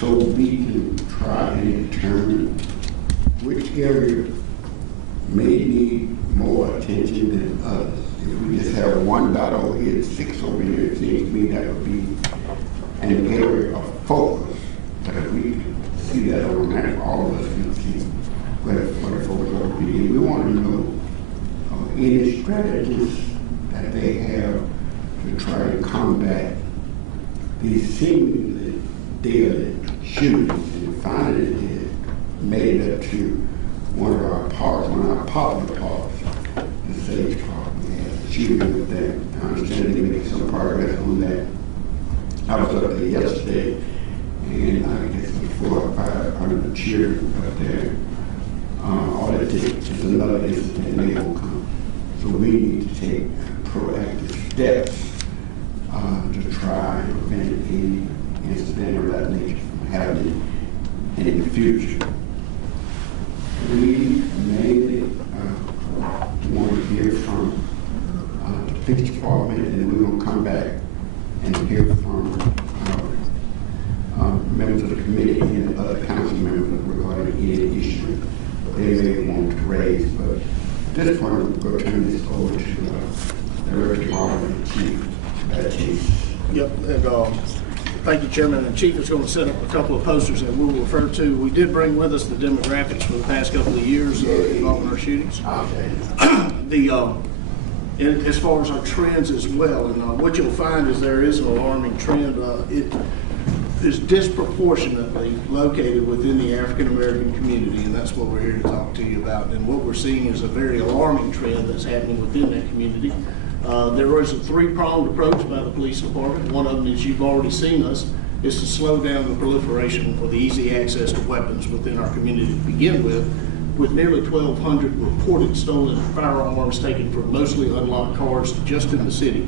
so we can try and determine which area may need more attention than others. If we just have one dot over here and 6 over here, it seems to me that would be an area of focus. But if we see that on a map, all of us can see where the focus will be. And we want to know any strategies that they have to try to combat these seemingly daily shootings. And finally, it made it up to one of our parks, one of our popular parks, the Sage Park. We had a shooting with that. I understand they made some progress on that. I was up there yesterday, and I guess it was 400 or 500 children up there. All it takes is another incident and they won't come. So we need to take proactive steps to try and prevent any incident of that nature from happening in the future. We mainly want to hear from the police department, and then we're going to come back and hear from members of the committee and other council members regarding any issue they may want to raise. But at this point, we're going to turn this over to the Director General and Chief. Yep, and thank you, Chairman. And Chief is going to set up a couple of posters that we'll refer to. We did bring with us the demographics for the past couple of years involving our shootings. As far as our trends as well, and what you'll find is there is an alarming trend. It is disproportionately located within the African American community, and that's what we're here to talk to you about. And what we're seeing is a very alarming trend that's happening within that community. There is a three-pronged approach by the police department. One of them, as you've already seen us, is to slow down the proliferation or the easy access to weapons within our community to begin with nearly 1,200 reported stolen firearms taken from mostly unlocked cars just in the city.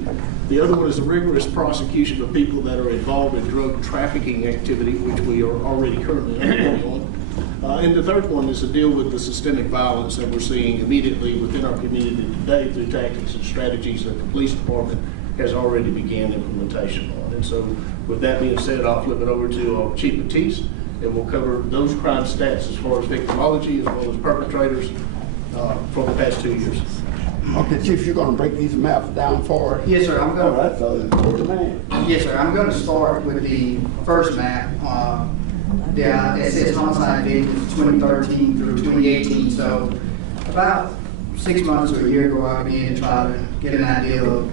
The other one is a rigorous prosecution of people that are involved in drug trafficking activity, which we are already currently underway on. And the third one is to deal with the systemic violence that we're seeing immediately within our community today through tactics and strategies that the police department has already began implementation on. And so with that being said, I'll flip it over to Chief Batiste, and we'll cover those crime stats as far as victimology as well as perpetrators for the past 2 years. Okay, Chief, you're going to break these maps down for us? Yes, sir. I'm going. All right, so Yes, sir. I'm going to start with the first map. That says homicide victims 2013 through 2018. So about 6 months or a year ago, I began to try to get an idea of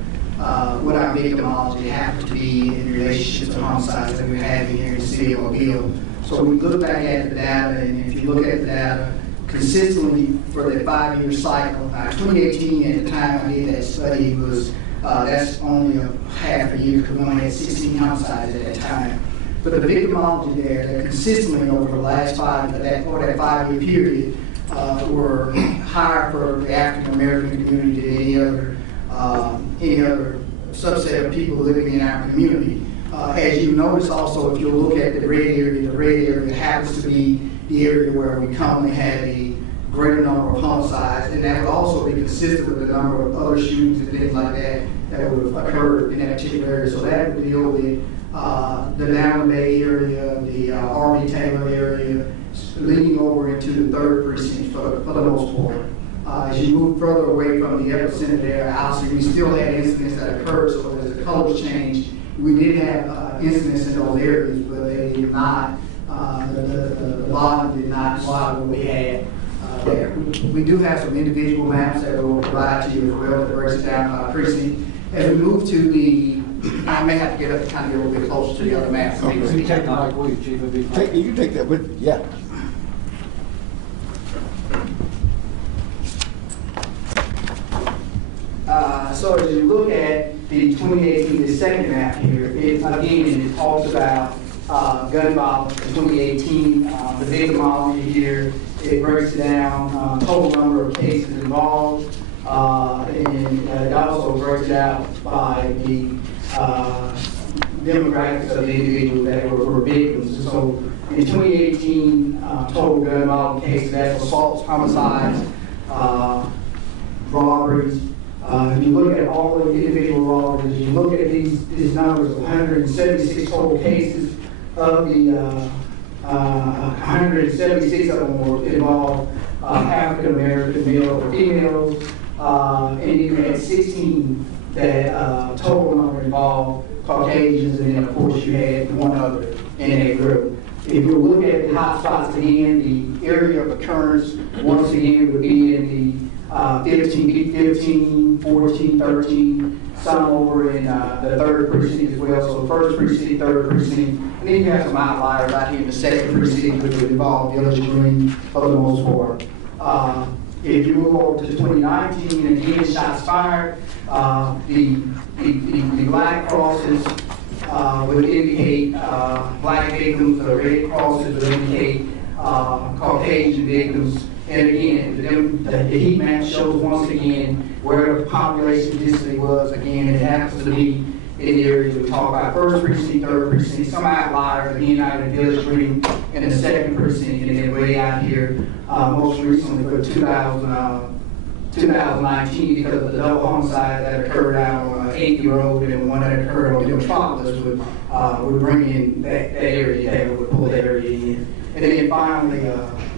what our victimology happened to be in relationship to homicides that we're having here in the city of Mobile. So we look back at the data, and if you look at the data consistently for the 5-year cycle, 2018 at the time I did that study was, that's only a half a year because we only had 16 homicides at that time. But the victimology there, that consistently over the last that 5-year period, were higher for the African American community than any other subset of people living in our community. As you notice also, if you look at the red area happens to be the area where we commonly have a greater number of homicides, and that would also be consistent with the number of other shootings and things like that that would have occurred in that particular area. So that would deal with the Downland Bay area, the Army-Taylor area, leading over into the 3rd precinct for the most part. As you move further away from the epicenter there, obviously we still had incidents that occurred, so as the colors changed, we did have incidents in those areas, but they did not, the volume did not swallow what we had there. We do have some individual maps that we'll provide to you as well that breaks it down by precinct. As we move to the, I may have to get up and kind of get a little bit closer to the other maps. Okay. You take the mic with you, Chief. You take that with you, yeah. So as you look at the 2018, the second map here, it talks about gun violence in 2018. The victimology here, it breaks it down, total number of cases involved, and it also breaks it out by the demographics of the individuals that were victims. So in 2018, total gun violence cases, that's assaults, homicides, robberies. If you look at all the individual robberies, you look at these numbers of 176 total cases of the 176 of them were involved African American male or females, and you had 16 that total number involved Caucasians, and then of course you had one other in that group. If you look at the hotspots again, the area of occurrence once again would be in the 15, 14, 13, some over in the 3rd precinct as well. So 1st precinct, 3rd precinct, and then you have some outliers out here in the 2nd precinct, which would involve Village Green for the most part. If you move over to 2019, and again, shots fired, the black crosses would indicate black victims, the red crosses would indicate Caucasian victims. And again, the heat map shows once again where the population density was. Again, it happens to be in the areas we talk about, 1st precinct, 3rd precinct, some outliers, again, out in Village Green in the 2nd precinct, and then way out here, most recently for 2019, because of the double homicide that occurred out on 80 Road and one that occurred on the Metropolis would bring in that area there, would pull that area in. And then finally,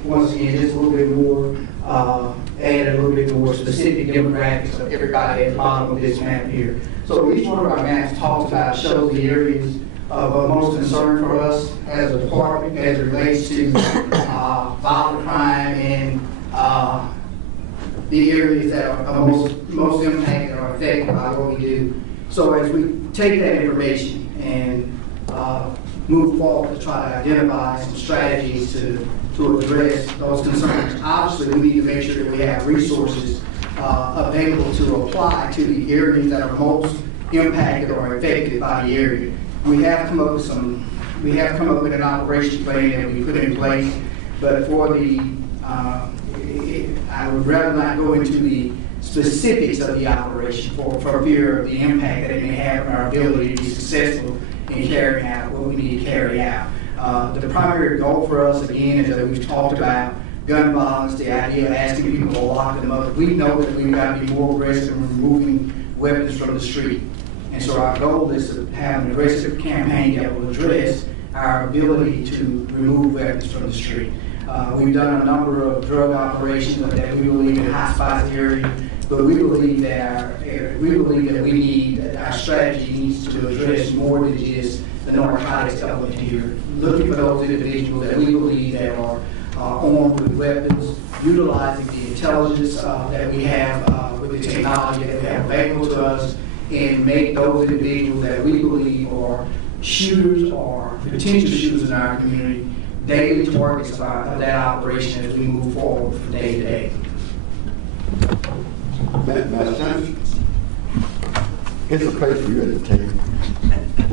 once again, just a little bit more, add a little bit more specific demographics of everybody at the bottom of this map here. So each one of our maps talks about, shows the areas of most concern for us as a department as it relates to violent crime and the areas that are most impacted or affected by what we do. So as we take that information and move forward to try to identify some strategies to address those concerns, obviously we need to make sure that we have resources available to apply to the areas that are most impacted or affected by the area. We have come up with an operations plan that we put in place, but for the I would rather not go into the specifics of the operation for fear of the impact that it may have on our ability to be successful in carrying out what we need to carry out. The primary goal for us, again, is that we've talked about gun violence, the idea of asking people to lock them up. We know that we've got to be more aggressive in removing weapons from the street. And so our goal is to have an aggressive campaign that will address our ability to remove weapons from the street. We've done a number of drug operations that we believe in hotspot area, but we believe that we need, our strategy needs to address more than just the narcotics element here. Looking for those individuals that we believe that are armed with weapons, utilizing the intelligence that we have with the technology that we have available to us, and make those individuals that we believe are shooters or potential shooters in our community daily targets of that operation as we move forward from day to day. My son, it's a place for you to take.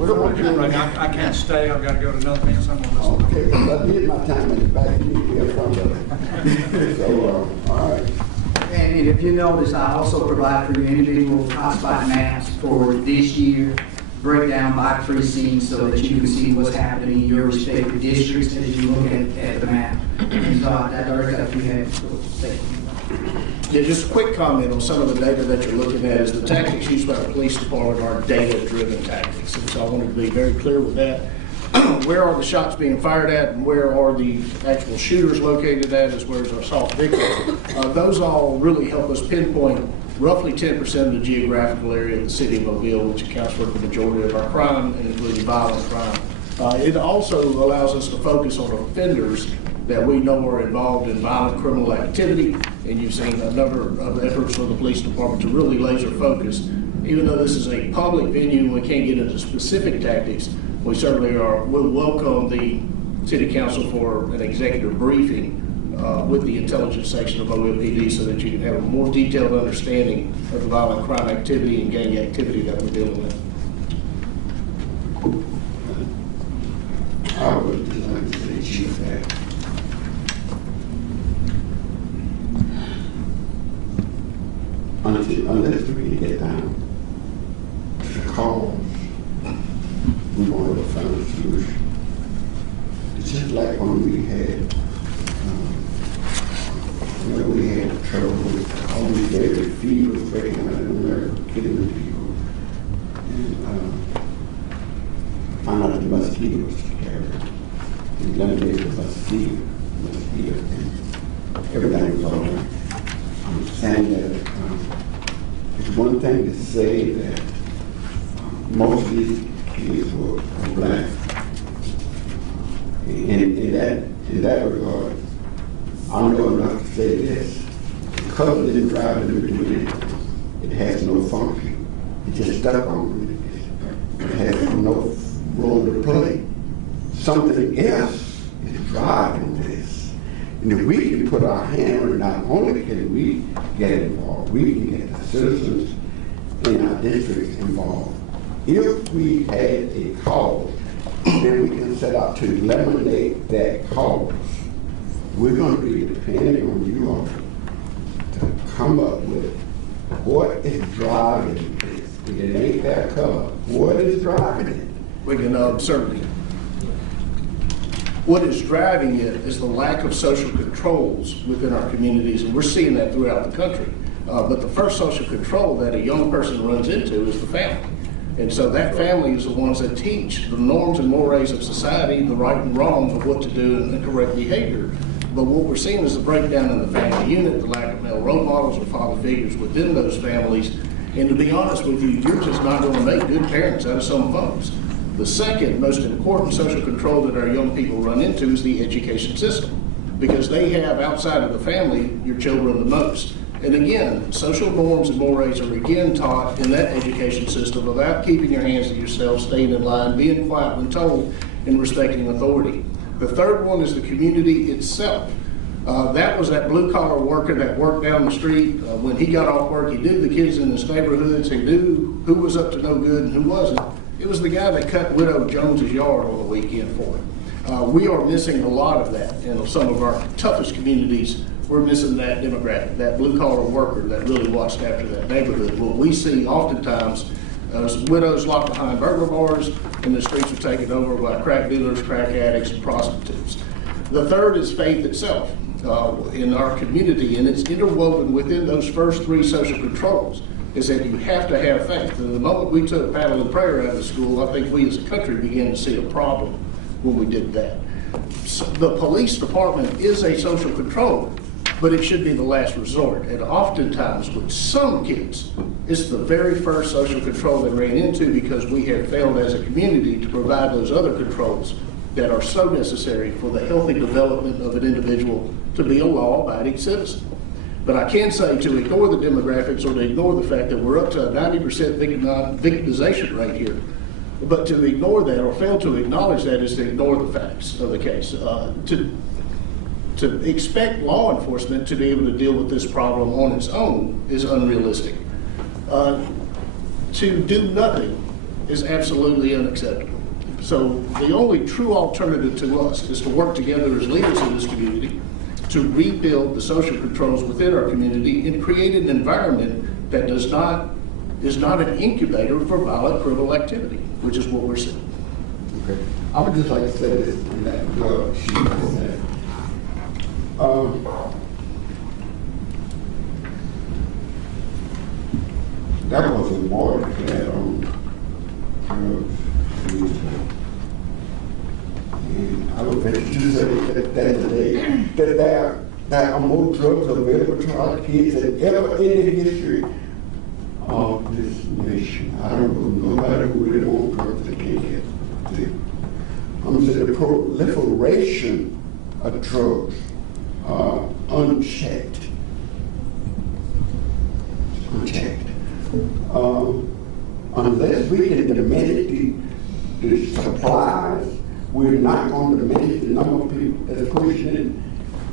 I can't stay. I've got to go to another meeting. Okay, I did my time in the back. You need to be in front of it. So, all right. And if you notice, I also provide for you individual hotspot maps for this year, breakdown by precinct, so that you can see what's happening in your respective districts as you look at the map. And so that if you have say. Yeah, just a quick comment on some of the data that you're looking at is the tactics used by the police department are data-driven tactics. And so I wanted to be very clear with that. Where are the shots being fired at, and where are the actual shooters located at, as well as our soft victims? Those all really help us pinpoint roughly 10% of the geographical area of the city of Mobile, which accounts for the majority of our crime, including violent crime. It also allows us to focus on offenders that we know are involved in violent criminal activity, and you've seen a number of efforts from the police department to really laser focus. Even though this is a public venue and we can't get into specific tactics, we certainly will welcome the city council for an executive briefing with the intelligence section of Mobile PD so that you can have a more detailed understanding of the violent crime activity and gang activity that we're dealing with. I would just like to say, Chief, that unless we get down to the cause, we won't ever find a solution. It's just like when we had, we had trouble with all these daily fevers breaking out in America, killing people, and found out the mosquitoes carried. eliminate the mosquito, and everything was all right. I'm saying that it's one thing to say that most of these kids were black. In that regard, I know enough to say this. The color didn't drive it into doing it. It has no function. It just stuck on it. It has no role to play. Something else is driving this. And if we can put our hand on it, not only can we get involved, we can get the citizens in our districts involved. If we had a cause, then we can set out to eliminate that cause. We're going to be depending on you all to come up with what is driving this. If it ain't that color, what is driving it? We can certainly. What is driving it is the lack of social controls within our communities, and we're seeing that throughout the country. But the first social control that a young person runs into is the family. And so that family is the ones that teach the norms and mores of society, the right and wrong of what to do and the correct behavior. But what we're seeing is the breakdown in the family unit, the lack of male role models or father figures within those families. And to be honest with you, you're just not going to make good parents out of some folks. The second most important social control that our young people run into is the education system, because they have outside of the family your children the most. And again, social norms and mores are again taught in that education system about keeping your hands to yourself, staying in line, being quiet when told, and respecting authority. The third one is the community itself. That was that blue-collar worker that worked down the street. When he got off work, he knew the kids in his neighborhoods. He knew who was up to no good and who wasn't. It was the guy that cut Widow Jones's yard on the weekend for him. We are missing a lot of that in some of our toughest communities. We're missing that demographic, that blue-collar worker that really watched after that neighborhood. What we see oftentimes is widows locked behind burglar bars, and the streets are taken over by crack dealers, crack addicts, and prostitutes. The third is faith itself in our community, and it's interwoven within those first three social controls, is that you have to have faith. And the moment we took paddle and prayer out of school, I think we as a country began to see a problem when we did that. So the police department is a social control, but it should be the last resort. And oftentimes with some kids, it's the very first social control they ran into because we have failed as a community to provide those other controls that are so necessary for the healthy development of an individual to be a law-abiding citizen. But I can say to ignore the demographics or to ignore the fact that we're up to a 90% victimization rate here, but to ignore that or fail to acknowledge that is to ignore the facts of the case. To expect law enforcement to be able to deal with this problem on its own is unrealistic. To do nothing is absolutely unacceptable. So the only true alternative to us is to work together as leaders in this community to rebuild the social controls within our community and create an environment that is not an incubator for violent criminal activity, which is what we're seeing. Okay. I would just like to say this in that sheet that that was a mortar that on drugs. And I would venture to say that today that there are more drugs available to our kids than ever in the history of this nation. I don't know nobody who really wants drugs they can't get. I'm saying the proliferation of drugs unchecked. Unless we can diminish the supplies, we're not going to diminish the number of people that's pushing it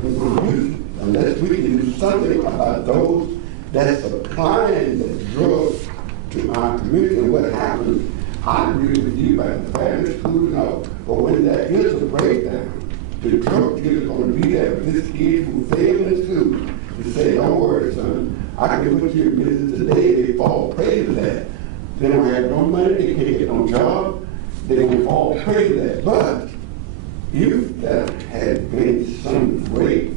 and use it. Unless we can do something about those that's supplying the drugs to our community. And what happens, I agree with you about the family school and all, but when there is a breakdown, the drug dealer is going to be there with this kid who failed in school to say, don't worry, son, I can put you in business today. They fall prey to that. They don't have no money, they can't get no job, they will fall prey to that. But if there had been some great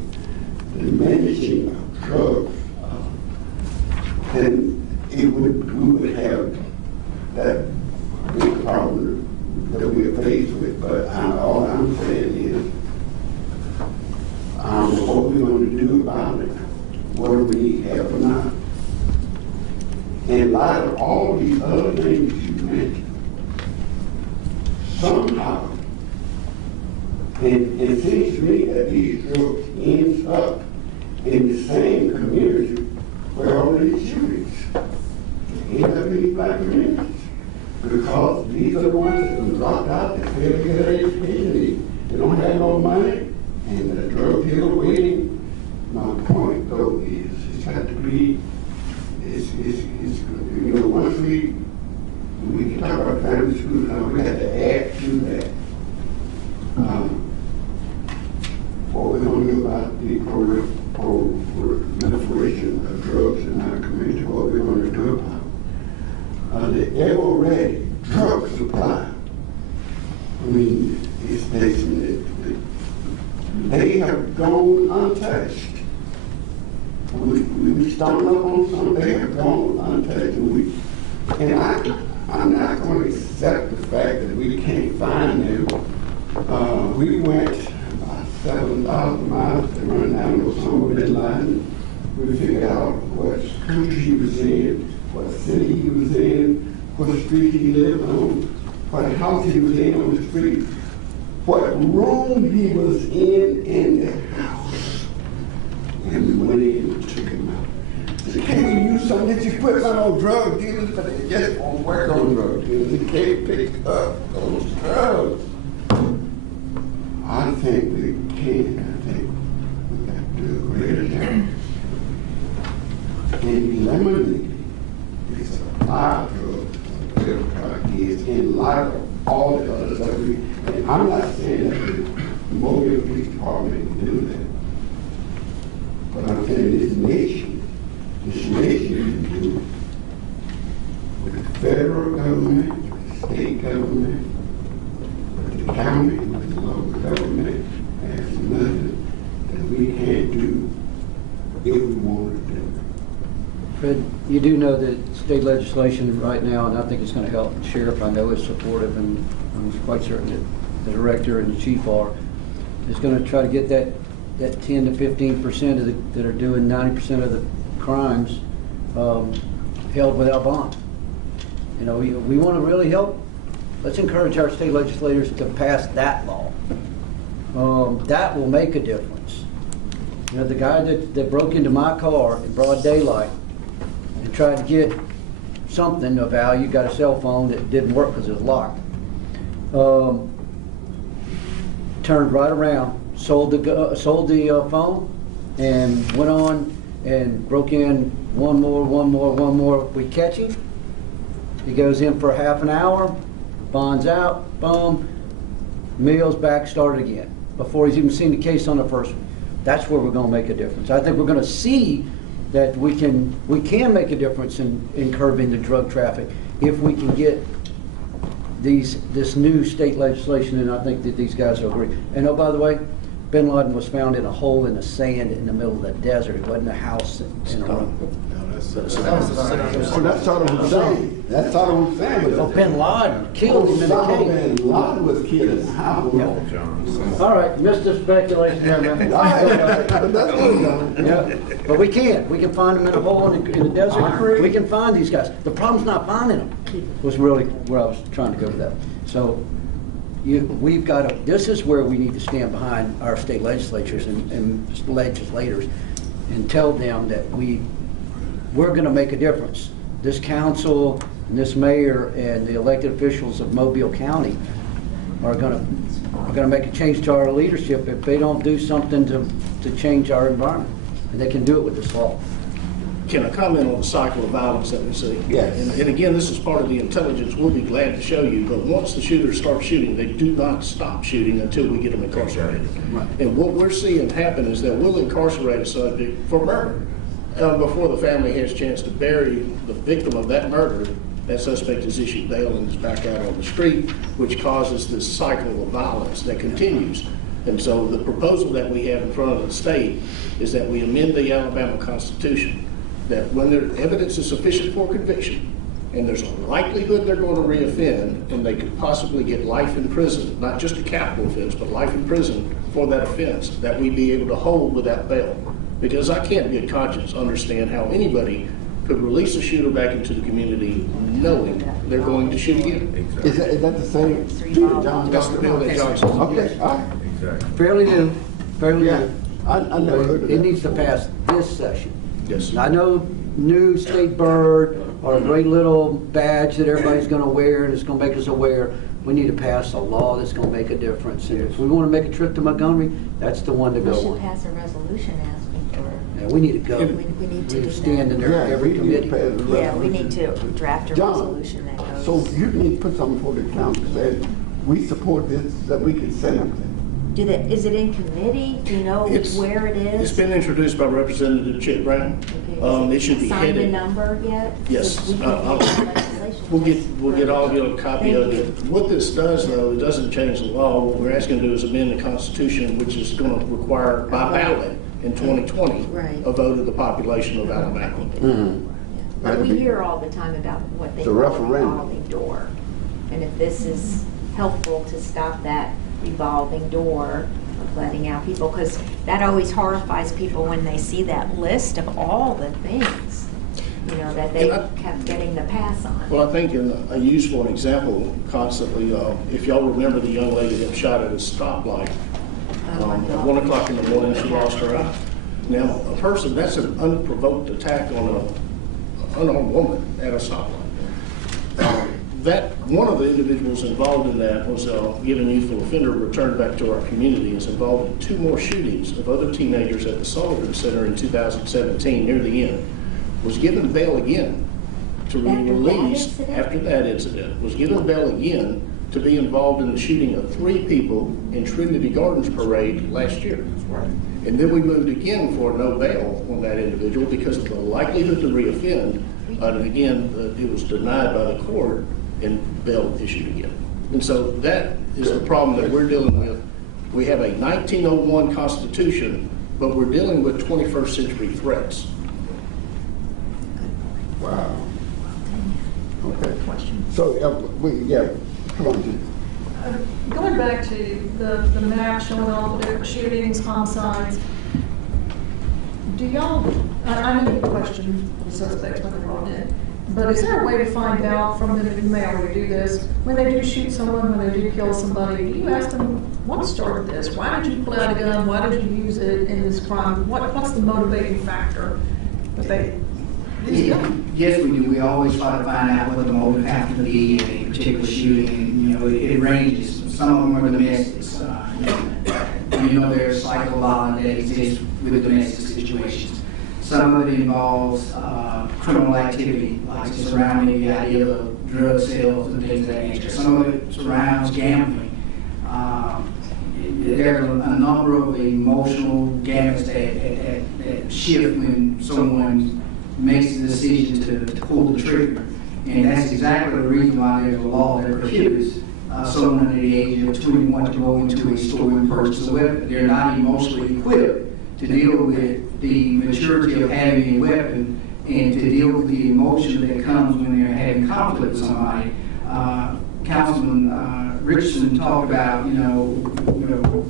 diminishing of drugs, then we would have that big problem that we're faced with. But all I'm saying is light of all these other things you mentioned, somehow, and it seems to me that these drugs ends up in the same community where all these shootings end up in these black communities. Because these are the ones that have dropped out, they fail to get an education, they don't have no money, and the drug dealer waiting. My point though is, it's got to be, you know, once we can talk about family schools, now we have to add to that. What we're going to do about the proliferation of drugs in our community, what we're going to do about the ever-ready drug supply. I mean, they have gone untouched. We stumbled up on some, they have gone untouched. And I'm not going to accept the fact that we can't find them. We went about 7,000 miles to run down Osama bin Laden. We figured out what country he was in, what city he was in, what street he lived on, what house he was in on the street, what room he was in the house. And we went in and took him out. So can we use some of this equipment on drug dealers, but they just won't work on drug dealers. They can't pick up those drugs. I think we can. I think we got to do a greater job in eliminating this supply of drugs. Is in light of all the other stuff. And I'm not saying that the Mobile Police Department can do that. But I'm saying this nation can do it. With the federal government, with the state government, with the county, with the local government, there's nothing that we can't do if we want to do it. Fred, you do know that state legislation right now, and I think it's going to help. The sheriff, I know, is supportive, and I'm quite certain that the director and the chief are, is going to try to get that 10 to 15% that are doing 90% of the crimes held without bond. You know, we want to really help. Let's encourage our state legislators to pass that law. That will make a difference. You know, the guy that broke into my car in broad daylight and tried to get something of value, got a cell phone that didn't work because it was locked. Turned right around, sold the phone, and went on and broke in one more. We catch him. He goes in for half an hour, bonds out, boom, meals back, started again before he's even seen the case on the first one. That's where we're going to make a difference. I think we're going to see that we can make a difference in curbing the drug traffic if we can get this new state legislation, and I think that these guys will agree. And oh, by the way, bin Laden was found in a hole in the sand in the middle of the desert. It wasn't a house in a room. That's Saddam Hussein. That's Saddam Hussein. Oh, bin Laden killed him in the cave. Bin Laden was killed in the house. Yeah. All right, Mr. Speculation here, man. That's good, Yeah, but we can find them in a hole in the desert. We can find these guys. The problem's not finding them. Was really where I was trying to go with that. So we've got to. This is where we need to stand behind our state legislatures and legislators, and tell them that we're going to make a difference. This council, and this mayor, and the elected officials of Mobile County are going to make a change to our leadership if they don't do something to change our environment, and they can do it with this law. Can I comment on the cycle of violence that we see? Yes. And again, this is part of the intelligence we'll be glad to show you, but once the shooters start shooting, they do not stop shooting until we get them incarcerated. Right. And what we're seeing happen is that we'll incarcerate a subject for murder. Before the family has a chance to bury the victim of that murder, that suspect is issued bail and is back out on the street, which causes this cycle of violence that continues. And so the proposal that we have in front of the state is that we amend the Alabama Constitution, that when the evidence is sufficient for conviction, and there's a likelihood they're going to reoffend, and they could possibly get life in prison, not just a capital offense, but life in prison for that offense, that we be able to hold without bail. Because I can't in good conscience understand how anybody could release a shooter back into the community knowing they're going to shoot again. Is that the same Peter John? That's the bill that Johnson. Okay, all right. Exactly. Fairly new, fairly Yeah, new. I never heard of It that. needs to pass this session. Yes. I know new state bird or a great little badge that everybody's gonna wear and it's gonna make us aware. We need to pass a law that's gonna make a difference. And if we wanna make a trip to Montgomery, that's the one to We go should on. pass a resolution asking for, Yeah, we need to go. we need to do stand in that. there Yeah, every we need to committee. pass a Yeah, we need to resolution. draft a John, resolution that goes. So you need to put something for the council that we support this, that we can send them. Is it in committee? Do you know It's- where it is? It's been introduced by Representative Chip Brown. Okay. It should be Assigned a headed. number yet? Yes. So we can I'll- get the legislation. We'll get all of you a copy of it. What this does, though, it doesn't change the law. What we're asking to do is amend the Constitution, which is going to require by ballot in 2020 Right. a vote of the population of Alabama. But we hear all the time about what they The call a referendum. revolving door. And if this is helpful to stop that revolving door of letting out people, because that always horrifies people when they see that list of all the things, you know, that they kept getting the pass on. Well, I think I use for an example constantly, if y'all remember the young lady that shot at a stoplight. Oh, my At God. 1 o'clock in the morning, she lost her eye. Now, a person, that's an unprovoked attack on an unarmed woman at a stoplight. That, one of the individuals involved in that was given youthful offender returned back to our community, is involved in 2 more shootings of other teenagers at the Sullivan Center in 2017, near the end. Was given bail again to be After that released incident? after that incident. Was given bail again to be involved in the shooting of 3 people in Trinity Gardens Parade last year. And then we moved again for no bail on that individual because of the likelihood to reoffend. And again, it was denied by the court and bail issued again. And so that is the problem that we're dealing with. We have a 1901 Constitution, but we're dealing with 21st century threats. Wow. Okay. So, come on, Jim. Going back to the map showing all the different shootings, homicides, do y'all, I know you question the suspects when they're brought in, but is there a way to find out from them, if you may already do this, when they do shoot someone, when they do kill somebody, do you ask them, what started this? Why did you pull out a gun? Why did you use it in this crime? What's the motivating factor that they use a gun? Yes, we do. We always try to find out what the motive has to be in a particular shooting. You know, it ranges. Some of them are domestics. There's cycle violence that exists with domestic situations. Some of it involves criminal activity, like surrounding the idea of drug sales and things of that nature. Some of it surrounds gambling. There are a number of emotional gamuts that shift when someone makes the decision to pull the trigger. And that's exactly the reason why there's a law that prohibits someone under the age of 21 to go into a store and purchase a weapon. They're not emotionally equipped to deal with the maturity of having a weapon and to deal with the emotion that comes when they're having conflict with somebody. Councilman Richardson talked about,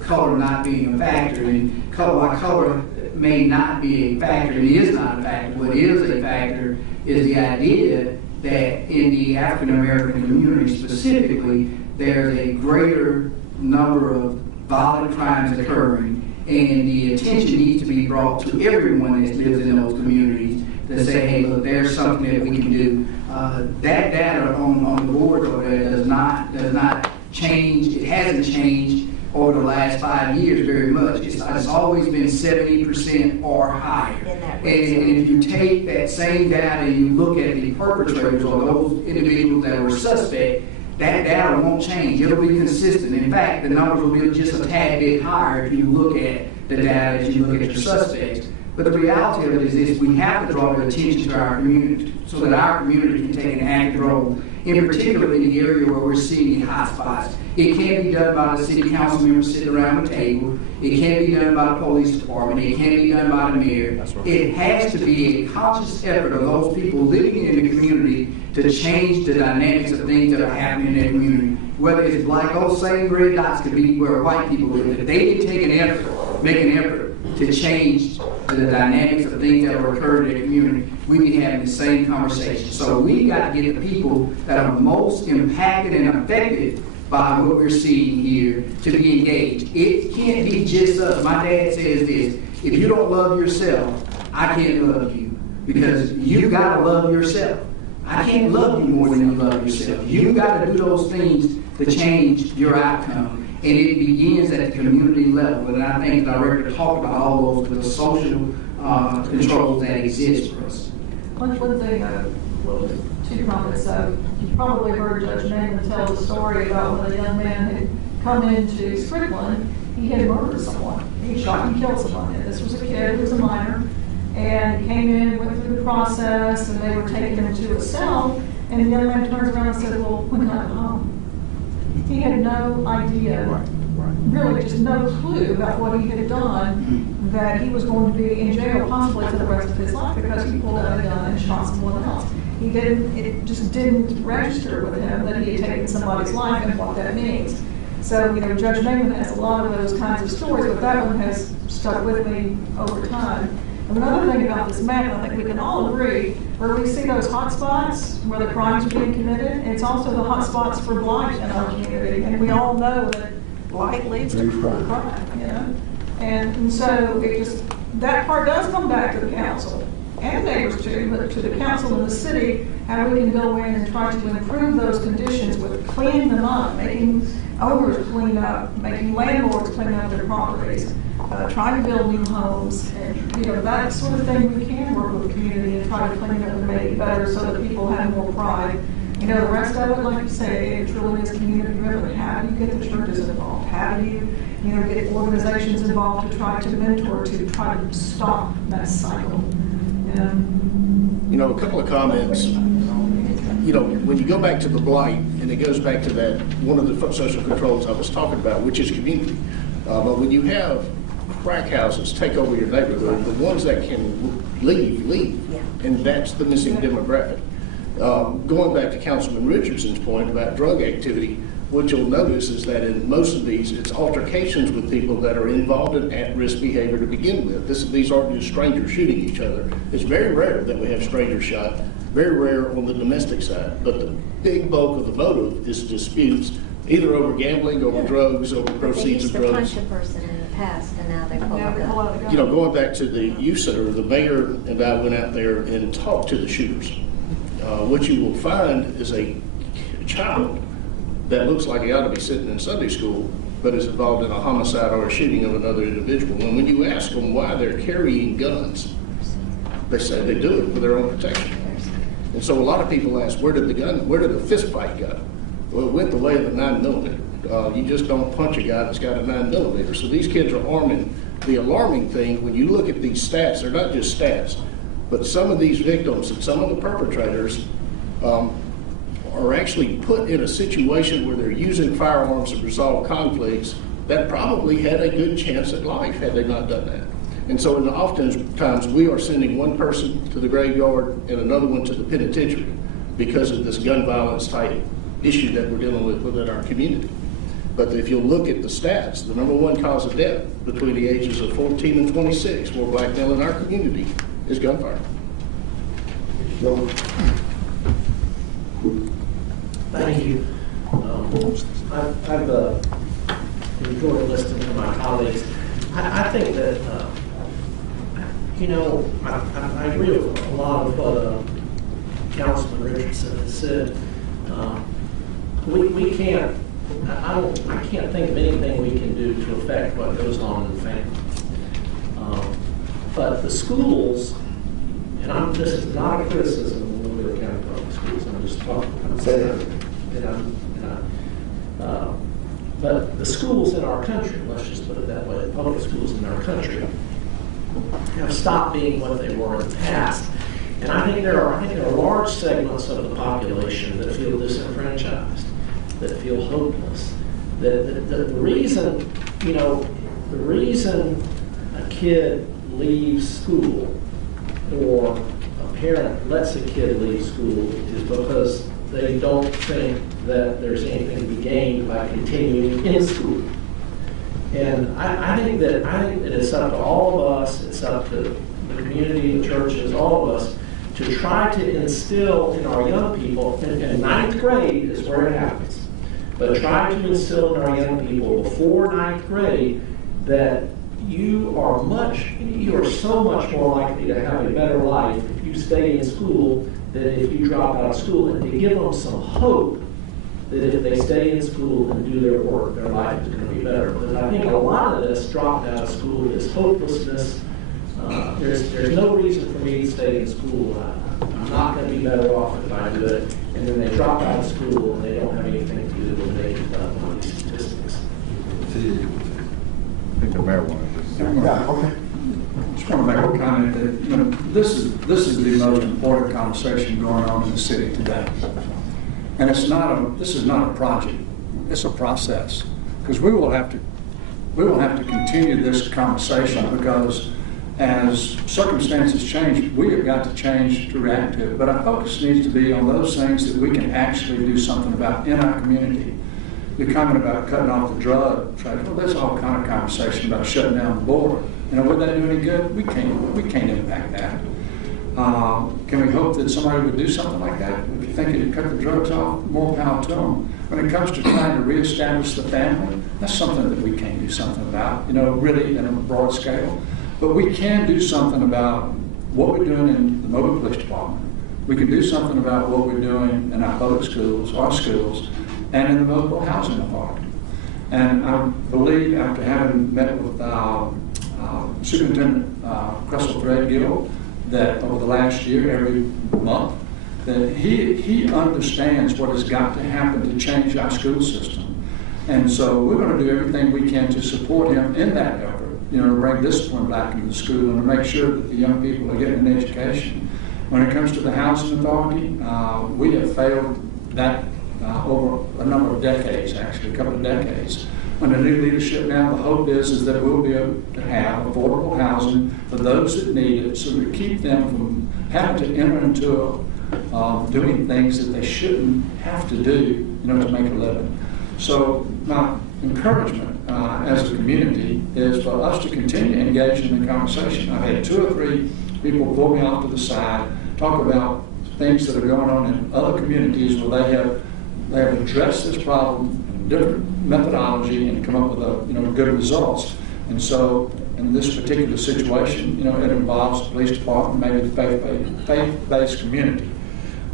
color not being a factor, and color may not be a factor. It is not a factor. What is a factor is the idea that in the African American community specifically, there's a greater number of violent crimes occurring, and the attention needs to be brought to everyone that lives in those communities to say, hey, look, there's something that we can do. That data on the board over there does not change. It hasn't changed over the last 5 years very much. It's always been 70% or higher. And if you take that same data and you look at the perpetrators or those individuals that were suspect, that data won't change. It'll be consistent. In fact, the numbers will be just a tad bit higher if you look at the data as you look at your suspects. But the reality of it is this: we have to draw the attention to our community so that our community can take an active role, in particular in the area where we're seeing hot spots. It can't be done by the city council members sitting around the table. It can't be done by the police department. It can't be done by the mayor. It has to be a conscious effort of those people living in the community to change the dynamics of things that are happening in their community. whether it's black, those same gray dots could be where white people live. If they didn't take an effort, make an effort to change the dynamics of things that are occurring in the community, we'd be having the same conversation. So we got to get the people that are most impacted and affected by what we're seeing here to be engaged. It can't be just us. My dad says this: if you don't love yourself, I can't love you, because you gotta love yourself. I can't love you more than you love yourself. You got to do those things to change your outcome. And it begins at the community level. And I think the director talked about all those, the social controls that exist for us. One thing, well, two comments. You probably heard Judge Naaman tell the story about when a young man had come into Strickland. He had murdered someone. He shot and killed someone. And this was a kid who was a minor. And he came in, went through the process, and they were taking him to a cell. And the young man turns around and said, well, when can I go home? He had no idea, really just no clue about what he had done, that he was going to be in jail possibly for the rest of his life because he pulled out a gun and shot someone else. It just didn't register with him that he had taken somebody's life and what that means. So, you know, Judge Naaman has a lot of those kinds of stories, but that one has stuck with me over time. And another thing about this map, I think we can all agree, where we see those hot spots where the crimes are being committed, it's also the hot spots for blight in our community. And we all know that blight leads to crime, you know? And so it just, that part does come back to the council and the neighbors too, but to the council and the city, how we can go in and try to improve those conditions with cleaning them up, making owners clean up, making landlords clean up their properties. Trying to build new homes, and you know, that sort of thing we can work with the community and try to clean it up and make it better so that people have more pride. You know, the rest of it, like you say, it truly is community driven. How do you get the churches involved? How do you get organizations involved to try to mentor, to try to stop that cycle? You know, a couple of comments. You know, when you go back to the blight, and it goes back to that, one of the social controls I was talking about, which is community. But when you have crack houses take over your neighborhood, the ones that can leave. And that's the missing demographic. Going back to Councilman Richardson's point about drug activity, what you'll notice is that in most of these, it's altercations with people that are involved in at-risk behavior to begin with. These aren't just strangers shooting each other. It's very rare that we have strangers shot, very rare on the domestic side. But the big bulk of the motive is disputes, either over gambling, over drugs, over proceeds of drugs. They used to punch a person in the past, and now they pull a gun. You know, going back to the youth center, the mayor and I went out there and talked to the shooters. What you will find is a child that looks like he ought to be sitting in Sunday school, but is involved in a homicide or a shooting of another individual. And when you ask them why they're carrying guns, they say they do it for their own protection. And so a lot of people ask, where did the fist fight go? Well, it went the way of the 9mm. You just don't punch a guy that's got a 9mm. So these kids are arming. The alarming thing, when you look at these stats, they're not just stats, but some of these victims and some of the perpetrators are actually put in a situation where they're using firearms to resolve conflicts that probably had a good chance at life had they not done that. And so oftentimes we are sending one person to the graveyard and another one to the penitentiary because of this gun violence type issue that we're dealing with within our community. But if you'll look at the stats, the number one cause of death between the ages of 14 and 26 for black male in our community is gunfire. Thank you. I've enjoyed listening to my colleagues. I think that, I agree with a lot of what Councilman Richardson has said. We can't, I can't think of anything we can do to affect what goes on in the family. But the schools, and this is not a criticism of the Mobile County Public Schools, I'm just talking but the schools in our country, let's just put it that way, the public schools in our country have stopped being what they were in the past. And I think there are large segments of the population that feel disenfranchised, that feel hopeless. The reason a kid leaves school or a parent lets a kid leave school is because they don't think that there's anything to be gained by continuing in school. And I think that it's up to all of us, it's up to the community, the churches, all of us, to try to instill in our young people, and ninth grade is where it happens, but try to instill in our young people before ninth grade that you are so much more likely to have a better life if you stay in school than if you drop out of school, and to give them some hope that if they stay in school and do their work, their life is going to be better. Because I think a lot of this dropping out of school is hopelessness. There's no reason for me to stay in school. I'm not going to be better off if I do it. And then they drop out of school and they don't have anything to do with making up on these statistics. I think the mayor wanted to say. Yeah, okay. Just want to make a comment that, this is the most important conversation going on in the city today. And this is not a project, it's a process. Because we will have to continue this conversation, because as circumstances change, we have got to change to react to it. But our focus needs to be on those things that we can actually do something about in our community. Your comment about cutting off the drug trade, well, there's all kind of conversation about shutting down the border. Would that do any good? We can't impact that. Can we hope that somebody would do something like that? If you think you'd cut the drugs off, more power to them. When it comes to trying to reestablish the family, that's something that we can't do something about, really in a broad scale. But we can do something about what we're doing in the Mobile Police Department. We can do something about what we're doing in our public schools, our schools, and in the Mobile Housing Authority. And I believe, after having met with Superintendent Crystal Threadgill, that over the last year, every month, that he understands what has got to happen to change our school system. And so we're going to do everything we can to support him in that effort, to bring discipline back into the school and to make sure that the young people are getting an education. When it comes to the Housing Authority, we have failed that over a number of decades, actually, a couple of decades. Under new leadership now, the hope is that we'll be able to have affordable housing for those that need it, so to keep them from having to enter into doing things that they shouldn't have to do, to make a living. So my encouragement as a community is for us to continue to engage in the conversation. I've had 2 or 3 people pull me off to the side, talk about things that are going on in other communities where they have addressed this problem in different methodology and come up with good results. And so in this particular situation, it involves the police department, maybe the faith-based community.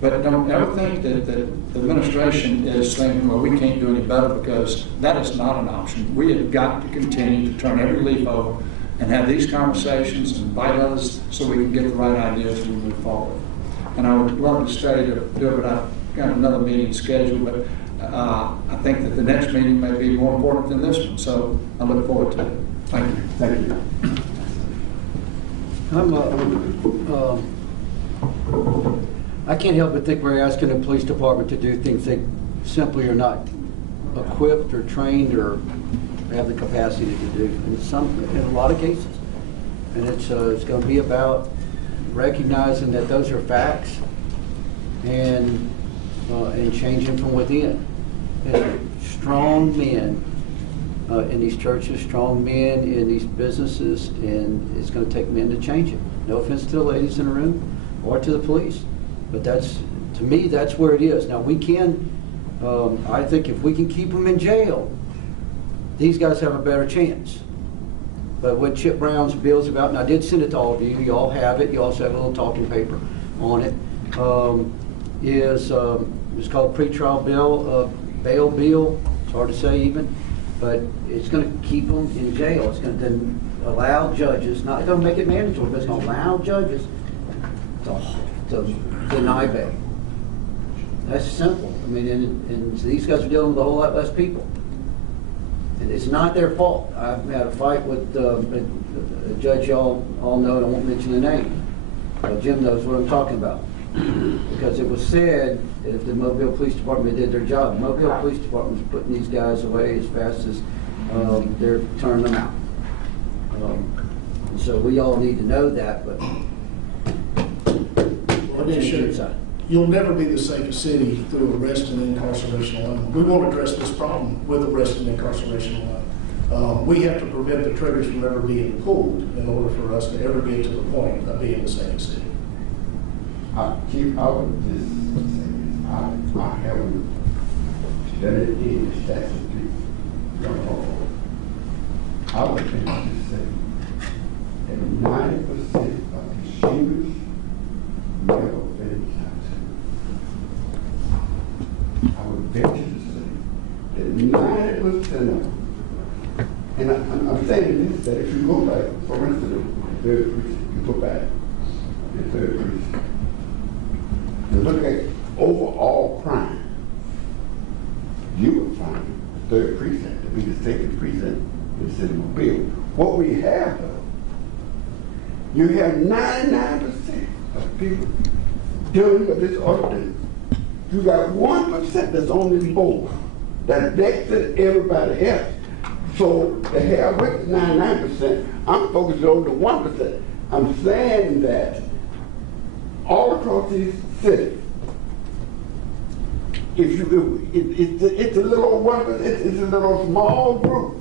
But don't ever think that the administration is thinking, well, we can't do any better, because that is not an option. We have got to continue to turn every leaf over and have these conversations and invite others so we can get the right ideas as we move forward. And I would love to stay to do it, but I've got another meeting scheduled. But I think that the next meeting may be more important than this one, so I look forward to it. Thank you. Thank you. I can't help but think we're asking the police department to do things they simply are not equipped or trained or have the capacity to do in a lot of cases. And it's going to be about recognizing that those are facts and changing from within. And strong men in these churches, strong men in these businesses, and it's going to take men to change it. No offense to the ladies in the room or to the police, but to me, that's where it is. Now we can, I think if we can keep them in jail, these guys have a better chance. But what Chip Brown's bill is about, and I did send it to all of you, you all have it, you also have a little talking paper on it, it's called pretrial bail bill. It's hard to say even, but it's going to keep them in jail. It's going to allow judges, not going to make it mandatory, but it's going to allow judges to deny bail. That's simple. I mean, and these guys are dealing with a whole lot less people. And it's not their fault. I've had a fight with a judge y'all all know, and I won't mention the name. Jim knows what I'm talking about. Because it was said that if the Mobile Police Department did their job, the Mobile Police Department was putting these guys away as fast as they're turning them out. And so we all need to know that, but Well, they should. you'll never be the safest city through arrest and incarceration alone. We won't address this problem with arrest and incarceration alone. We have to prevent the triggers from ever being pulled in order for us to ever get to the point of being the safest city. Chief, I would just say this. I haven't studied in the statute. I would think to say that 90% of the shooters never finish high school. I would venture to say that 90% of them, and I'm saying this, that if you go back, for instance, the third precinct, you go back to the third precinct, and look at overall crime, you will find the third precinct to be the safest precinct in the city of Mobile. What we have, though, you have 99% of people doing what this ought to do. You got 1% that's on this board that vexes everybody else. So to have with the 99%, I'm focused on the 1%. I'm saying that all across these cities, it's a little 1%, it's a little small group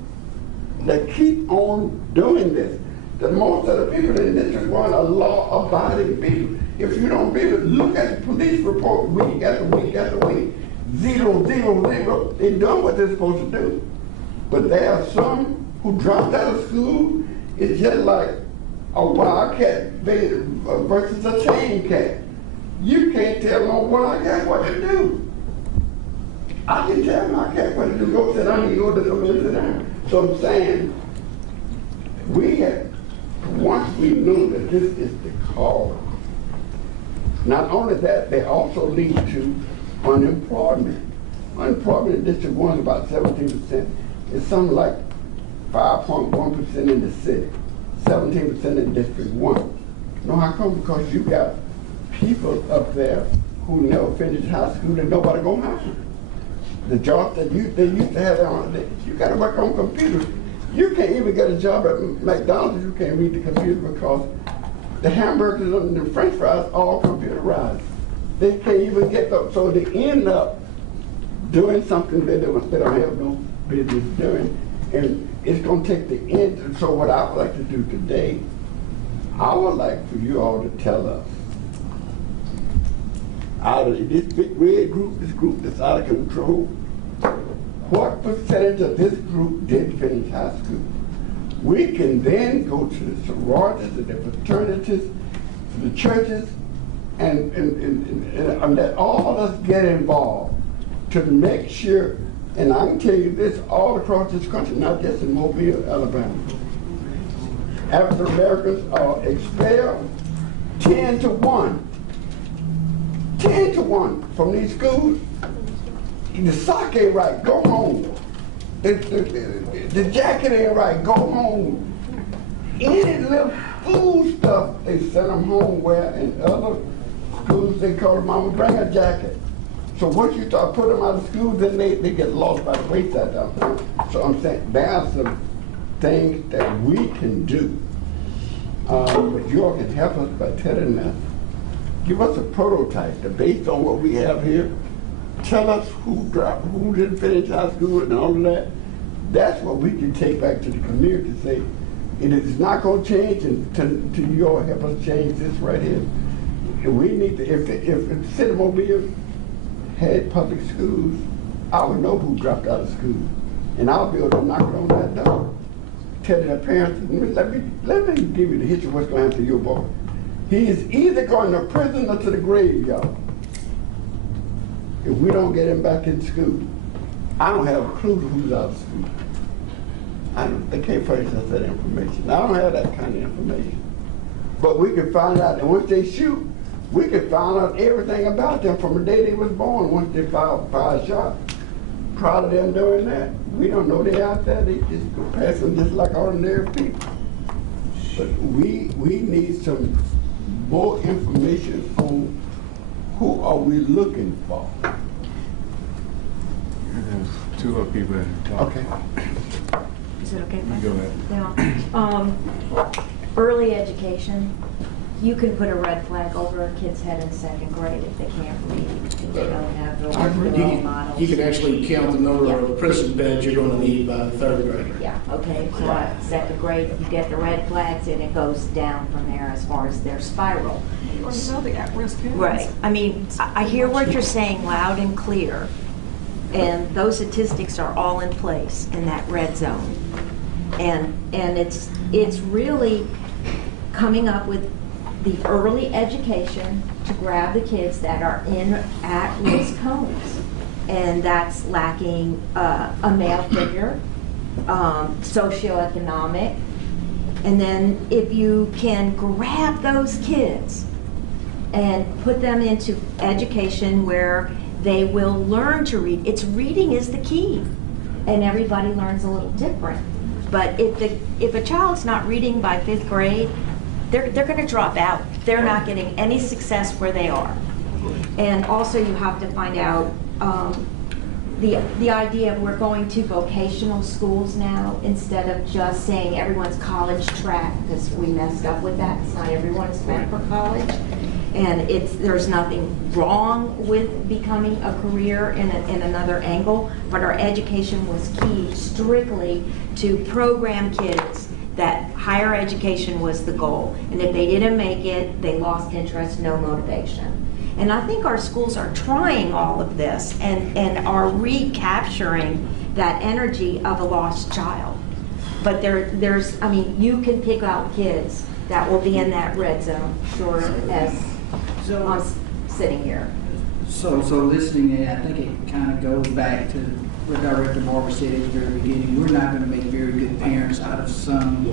that keep on doing this. The most of the people in this one are law-abiding people. If you don't believe it, look at the police report week after week after week. 0, 0, 0. They're doing what they're supposed to do. But there are some who dropped out of school. It's just like a wildcat versus a tame cat. You can't tell no wildcat what to do. I can tell my cat what to do. Go sit down and go to the sit down. So I'm saying, once we knew that this is the cause, not only that, they also lead to unemployment. Unemployment in District 1 is about 17%. It's something like 5.1% in the city, 17% in District 1. You know how come? Because you got people up there who never finished high school and nobody go high school. The jobs that they used to have on, you got to work on computers. You can't even get a job at McDonald's. You can't read the computer because the hamburgers and the French fries are all computerized. They can't even get those. So they end up doing something they don't have no business doing, and it's going to take the end. So what I would like to do today, I would like for you all to tell us, out of this big red group, this group that's out of control, what percentage of this group did finish high school? We can then go to the sororities, to the fraternities, to the churches, and let all of us get involved to make sure, and I can tell you this all across this country, not just in Mobile, Alabama. African Americans are expelled 10 to 1. 10 to 1 from these schools. The sock ain't right, go home. The jacket ain't right, go home. Any little food stuff, they send them home where in other schools they call them, Mama, bring a jacket. So once you start putting them out of school, then they get lost by the wayside down there. So I'm saying there are some things that we can do. But you all can help us by telling us, give us a prototype that based on what we have here, tell us who dropped, who didn't finish high school and all of that. That's what we can take back to the community and say, it is not going to change until you all help us change this right here. And we need to, if the city of Mobile had public schools, I would know who dropped out of school. And I'll be able to knock it on that door. Tell their parents, let me give you the history of what's going to happen to your boy. He is either going to prison or to the grave, y'all. If we don't get him back in school. I don't have a clue who's out of school. They can't furnish us that information. I don't have that kind of information. But we can find out, and once they shoot, we can find out everything about them from the day they was born once they fire shots. Proud of them doing that. We don't know they're out there. They just go past them just like ordinary people. But we need some more information on who are we looking for. There's two other people that talk. Okay. Is it okay? You go ahead. Yeah. Early education. you can put a red flag over a kid's head in second grade if they can't read, if they don't have the role models. You can actually count the number of prison beds you're gonna need by the third grader. Yeah, okay, so at second grade, you get the red flags and it goes down from there as far as their spiral. You want to know the at-risk kids. Right, I mean, I hear what you're saying loud and clear, and those statistics are all in place in that red zone. And it's really coming up with the early education to grab the kids that are in at-risk homes. And that's lacking a male figure, socioeconomic. And then if you can grab those kids and put them into education where they will learn to read. Reading is the key, and everybody learns a little different. But if a child's not reading by 5th grade, they're going to drop out. They're not getting any success where they are. And also you have to find out the idea of we're going to vocational schools now instead of just saying everyone's college track, because we messed up with that. It's not everyone is meant for college. And there's nothing wrong with becoming a career in another angle, but our education was key strictly to program kids that higher education was the goal. And if they didn't make it, they lost interest, no motivation. And I think our schools are trying all of this and are recapturing that energy of a lost child. But I mean, you can pick out kids that will be in that red zone, sure as I'm sitting here. So listening in, I think it kind of goes back to what Director Barber said at the very beginning. We're not going to make very good parents out of some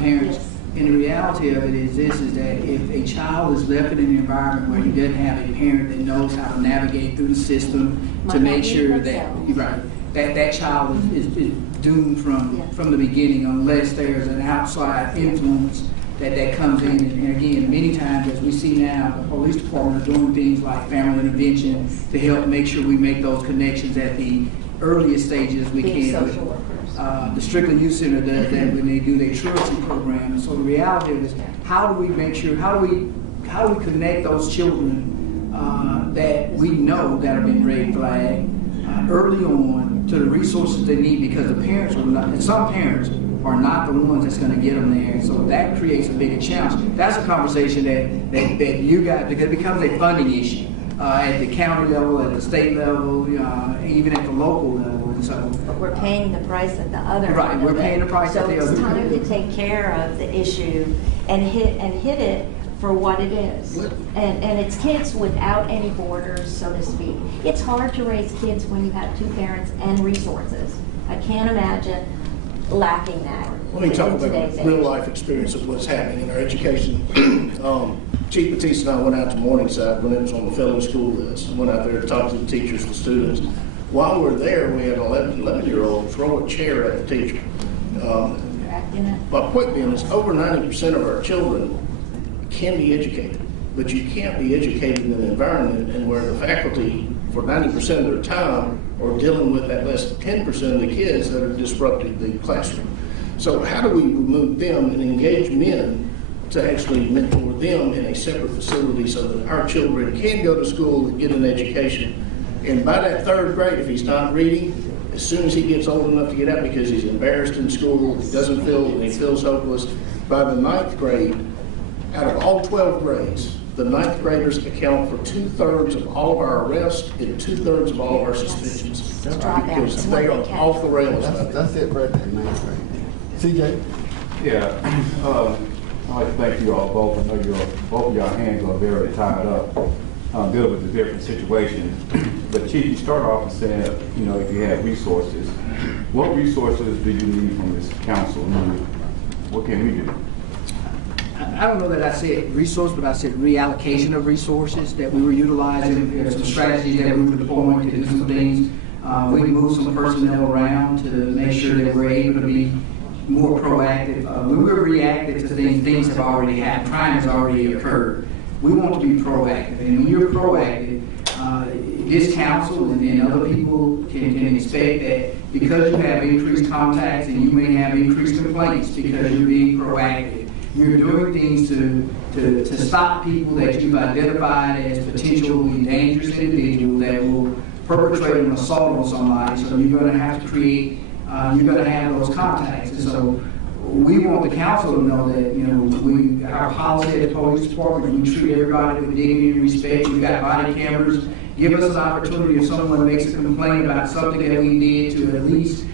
parents. Yes. And the reality of it is this, is that if a child is left in an environment where he doesn't have a parent that knows how to navigate through the system to make sure that child is doomed from the beginning, unless there's an outside influence that comes in. And again, many times, as we see now, the police department are doing things like family intervention to help make sure we make those connections at the earliest stages we Being can. social workers. The Strickland Youth Center does that when they do their truancy program. And so the reality is, how do we make sure, how do we connect those children that we know that have been red flagged early on to the resources they need, because the parents are not, and some parents are not the ones that's going to get them there. So that creates a bigger challenge. That's a conversation that you got, because it becomes a funding issue at the county level, at the state level, even at the local level. And so, But we're paying the price at the other right, end we're of paying it. the price at the other So it's time end. to take care of the issue and hit it for what it is. And it's kids without any borders, so to speak. It's hard to raise kids when you have 2 parents and resources. I can't imagine lacking that. Let me talk in about today's age. real life experience of what's happening in our education. Chief Batiste and I went out to Morningside when it was on the fellow school list. Went out there to talk to the teachers, the students. While we were there, we had an 11-year-old throw a chair at the teacher. My point being is over 90% of our children can be educated, but you can't be educated in an environment and where the faculty for 90% of their time are dealing with that less than 10% of the kids that are disrupting the classroom. So how do we remove them and engage men to actually mentor them in a separate facility so that our children can go to school and get an education? And by that 3rd grade, if he's not reading, as soon as he gets old enough to get out because he's embarrassed in school, he doesn't feel, and he feels hopeless, by the 9th grade, out of all 12 grades, the 9th graders account for 2/3 of all of our arrests and 2/3 of all of our suspensions. Because they are off the rails. That's it right there, 9th grade. CJ? Yeah, I'd like to thank you all both. I know both of your hands are very tied up dealing with the different situations. But Chief, you start off and saying, if you have resources, what resources do you need from this council? What can we do? I don't know that I said resource, but I said reallocation of resources that we were utilizing, some strategies that we were deploying to do some things. We moved some personnel around to make sure that we're able to be more proactive. When we're reactive to things have already happened, crime has already occurred. We want to be proactive, and when you're proactive, this council and other people can expect that because you have increased contacts and you may have increased complaints because you're being proactive, You're doing things to stop people that you've identified as potentially dangerous individuals that will perpetrate an assault on somebody. So you're going to have to create, you're going to have those contacts. And so we want the council to know that, you know, our policy at the police department, we treat everybody with dignity and respect. We've got body cameras. Give us an opportunity if someone makes a complaint about something that we did to at least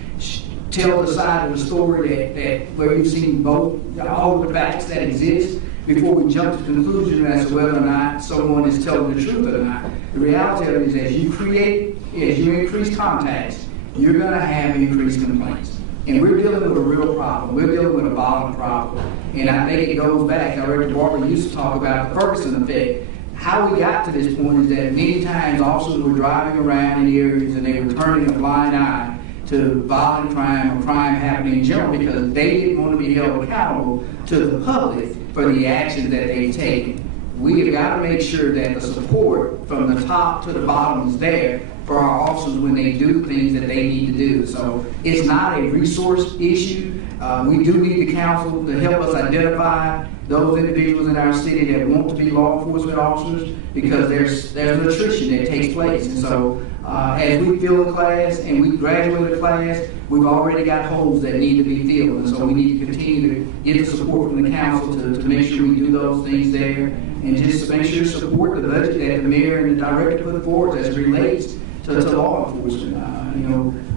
tell the side of the story that where you've seen both, all the facts that exist before we jump to conclusion as to whether or not someone is telling the truth or not. The reality of it is as you increase contacts, you're going to have increased complaints. And we're dealing with a real problem. We're dealing with a violent problem. And I think it goes back, Director Barber used to talk about the Ferguson effect. How we got to this point is that many times officers were driving around in areas and they were turning a blind eye to violent crime or crime happening in general because they didn't want to be held accountable to the public for the actions that they've taken. We have got to make sure that the support from the top to the bottom is there for our officers when they do things that they need to do. So it's not a resource issue. We do need the council to help us identify those individuals in our city that want to be law enforcement officers because there's an attrition that takes place. And so as we fill a class and we graduate a class, we've already got holes that need to be filled. And so we need to continue to get the support from the council to make sure we do those things there and just to make sure to support the budget that the mayor and the director put forward as it relates to law enforcement.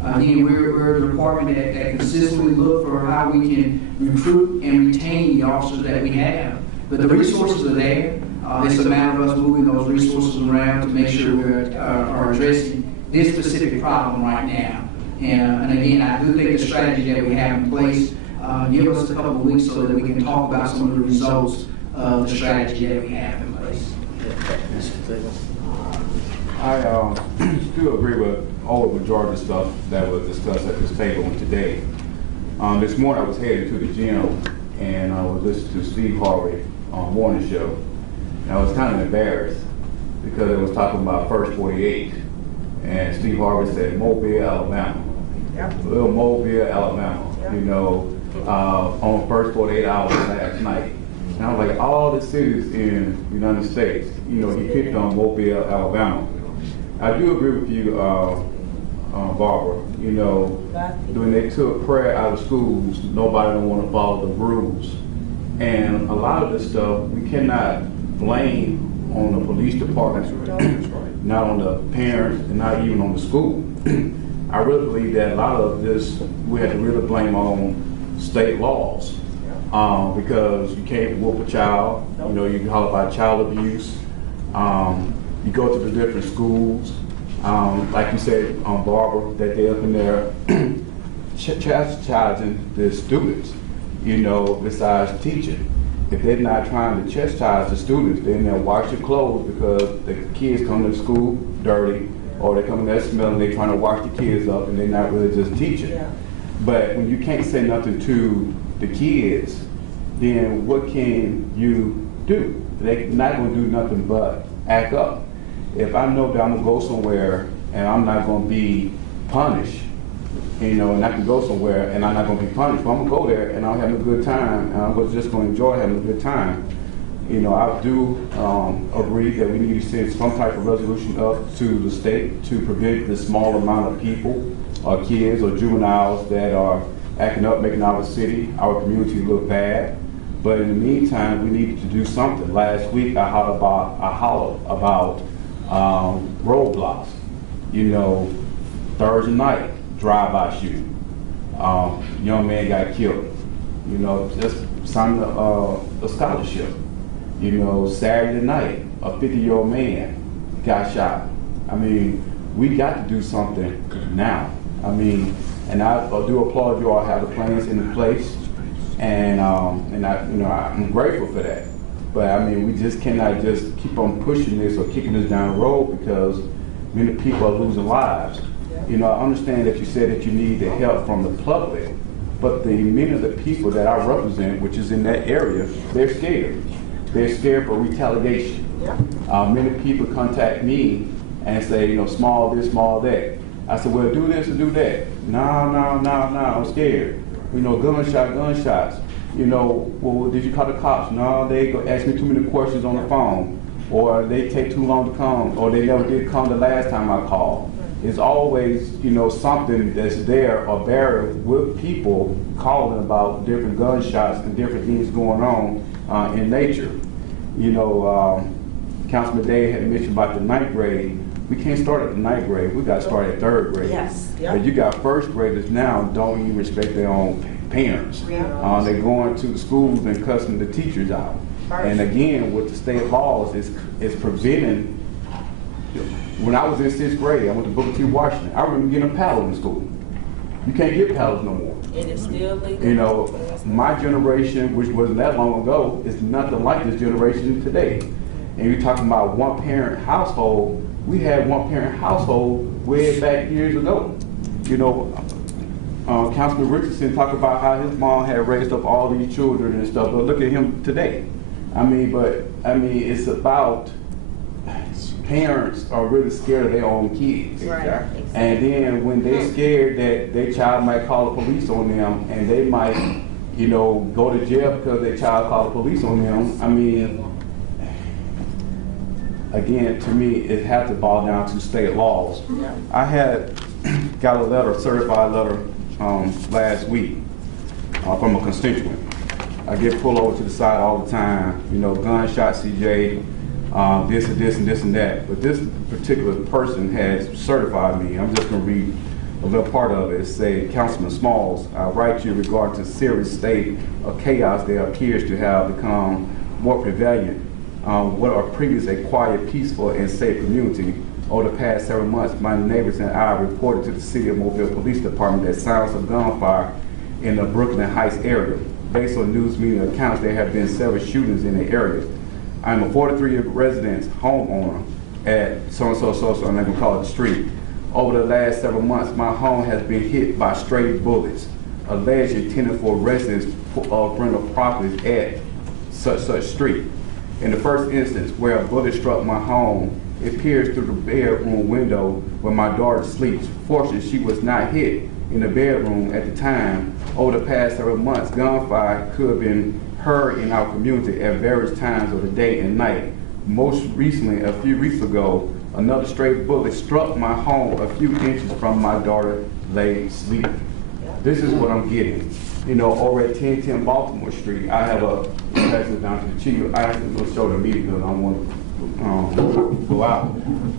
Again, we're a department that consistently look for how we can recruit and retain the officers that we have. But the resources are there. It's a matter of us moving those resources around to make sure we are addressing this specific problem right now. And again, I do think the strategy that we have in place, give us a couple of weeks so that we can talk about some of the results of the strategy that we have in place. I still agree with all the majority of stuff that was discussed at this table today. This morning I was headed to the gym and I was listening to Steve Harvey on morning show. And I was kind of embarrassed because it was talking about First 48. And Steve Harvey said Mobile, Alabama. Yep. Little Mobile, Alabama. Yep. You know, on First 48 hours last night. And I was like, all the cities in the United States, you know, he picked on Mobile, Alabama. I do agree with you, Barbara. You know, when they took prayer out of schools, nobody don't want to follow the rules. And a lot of this stuff, we cannot blame on the police department, not on the parents, and not even on the school. I really believe that a lot of this, we have to really blame on state laws. Because you can't whoop a child, you know, you can holler about child abuse. You go to the different schools, like you said, Barbara, that they're up in there chastising the students, you know, besides teaching. If they're not trying to chastise the students, they're in there wash your clothes because the kids come to school dirty, or they come in there smelling, they're trying to wash the kids up and they're not really just teaching. Yeah. But when you can't say nothing to the kids, then what can you do? They're not going to do nothing but act up. If I know that I'm going to go somewhere and I'm not going to be punished, you know, and I can go somewhere and I'm not going to be punished, but I'm going to go there and I'm having a good time and I'm just going to enjoy having a good time. You know, I do agree that we need to send some type of resolution up to the state to prevent the small amount of people or kids or juveniles that are acting up, making our city, our community look bad. But in the meantime, we needed to do something. Last week, I hollered about roadblocks. You know, Thursday night, drive-by shooting. Young man got killed. You know, just signed a scholarship. You know, Saturday night, a 50-year-old man got shot. I mean, we got to do something now. I mean, and I do applaud you all have the plans in place. And I'm grateful for that. But I mean, we just cannot just keep on pushing this or kicking this down the road because many people are losing lives. You know, I understand that you said that you need the help from the public, but many of the people that I represent, which is in that area, they're scared. They're scared for retaliation. Many people contact me and say, you know, small this, small that. I said, well, do this or do that. No, I'm scared. You know, gunshots. You know, well, did you call the cops? No, they go ask me too many questions on the phone, or they take too long to come, or they never did come the last time I called. It's always, you know, something that's there or barrier with people calling about different gunshots and different things going on in nature. You know, Councilman Day had mentioned about the 9th grade. We can't start at the 9th grade. We got to start at 3rd grade. Yes. Yep. But you got 1st graders now don't even respect their own parents. Yeah. They're going to the schools and cussing the teachers out. First. And again, with the state laws, it's preventing. When I was in 6th grade, I went to Booker T. Washington. I remember getting a paddle in school. You can't get paddles no more. It is still legal. You know, my generation, which wasn't that long ago, is nothing like this generation today. And you're talking about one-parent household. We had one-parent household way back years ago. You know, Councilman Richardson talked about how his mom had raised up all these children and stuff, but look at him today. I mean, it's about parents are really scared of their own kids. Right. Exactly. And then when they're scared that their child might call the police on them and they might, you know, go to jail because their child called the police on them, I mean, again, to me, it has to boil down to state laws. Yeah. I had got a letter, certified letter, last week from a constituent. I get pulled over to the side all the time, you know, gunshot CJ, this and this and this and that. But this particular person has certified me. I'm just going to read a little part of it. It says, Councilman Smalls, I write you regarding to serious state of chaos that appears to have become more prevalent. What are previously a quiet, peaceful, and safe community. Over the past several months, my neighbors and I reported to the City of Mobile Police Department that sounds of gunfire in the Brooklyn Heights area. Based on news media accounts, there have been several shootings in the area. I'm a 43-year resident homeowner at so-and-so, I'm not going to call it the street. Over the last several months, my home has been hit by stray bullets, alleged intended for residents of rental properties at such street. In the first instance, where a bullet struck my home, it pierced through the bedroom window where my daughter sleeps. Fortunately, she was not hit in the bedroom at the time. Over the past several months, gunfire could have been heard in our community at various times of the day and night. Most recently, a few weeks ago, another stray bullet struck my home a few inches from my daughter lay sleeping. This is what I'm getting. You know, over at 1010 Baltimore Street, I have a, pass it down to the chief, I actually will show the meeting because I don't want to go out.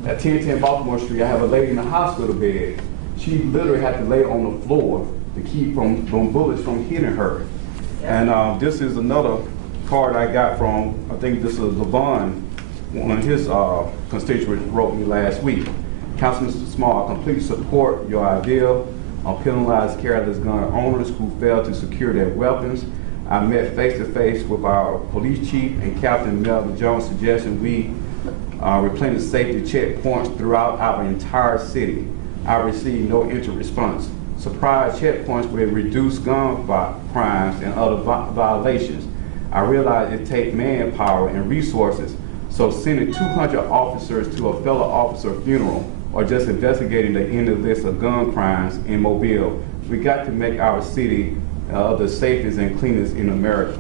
At 1010 Baltimore Street, I have a lady in the hospital bed. She literally had to lay on the floor to keep from bullets from hitting her. And this is another card I got from, I think this is Levon, one of his constituents wrote me last week. Councilman Small, I completely support your idea on penalized careless gun owners who fail to secure their weapons. I met face-to-face with our police chief and Captain Melvin Jones' suggestion we replenish safety checkpoints throughout our entire city. I received no instant response. Surprise checkpoints will reduce gun crimes and other violations. I realize it takes manpower and resources, so sending 200 officers to a fellow officer funeral or just investigating the end of the list of gun crimes in Mobile, we got to make our city the safest and cleanest in America.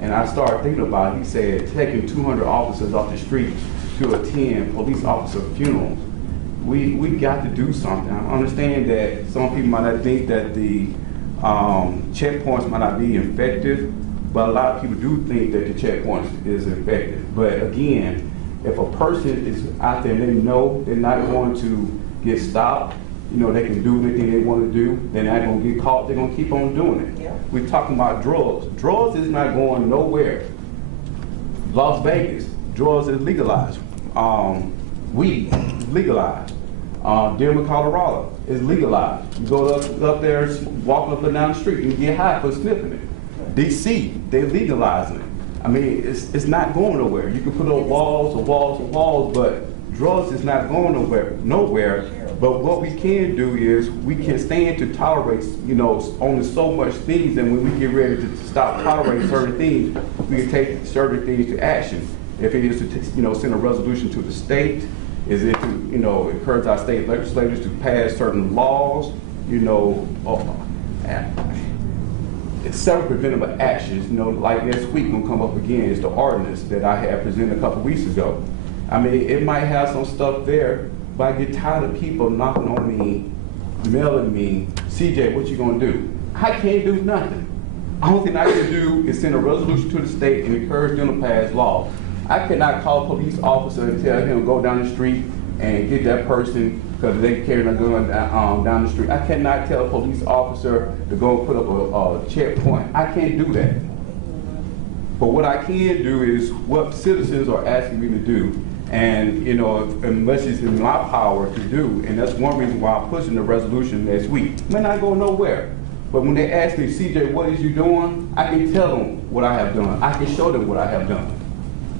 And I started thinking about it. He said, taking 200 officers off the street to attend police officer funerals. We got to do something. I understand that some people might not think that the checkpoints might not be effective, but a lot of people do think that the checkpoints is effective. But again, if a person is out there and they know they're not going to get stopped, you know, they can do anything they want to do, they're not going to get caught, they're going to keep on doing it. Yeah. We're talking about drugs. Drugs is not going nowhere. Las Vegas, drugs is legalized. Weed is legalized. Denver, Colorado is legalized. You go up there, walk up and down the street, and get high for sniffing it. DC, they legalizing it. I mean, it's not going nowhere. You can put up walls and walls and walls, but drugs is not going nowhere. But what we can do is we can stand to tolerate, you know, only so much things, and when we get ready to stop tolerating certain things, we can take certain things to action. If it is to, you know, send a resolution to the state, is it to, you know, encourage our state legislators to pass certain laws, you know, several preventable actions, you know, like this week gonna come up again is the ordinance that I had presented a couple weeks ago. I mean, it might have some stuff there, but I get tired of people knocking on me, mailing me, CJ, what you gonna do? I can't do nothing. The only thing I can do is send a resolution to the state and encourage them to pass law. I cannot call a police officer and tell him to go down the street and get that person because they carrying a gun down the street. I cannot tell a police officer to go and put up a checkpoint. I can't do that. But what I can do is what citizens are asking me to do. And, you know, unless it's in my power to do, and that's one reason why I'm pushing the resolution next week. It may not go nowhere. But when they ask me, CJ, what is you doing? I can tell them what I have done. I can show them what I have done.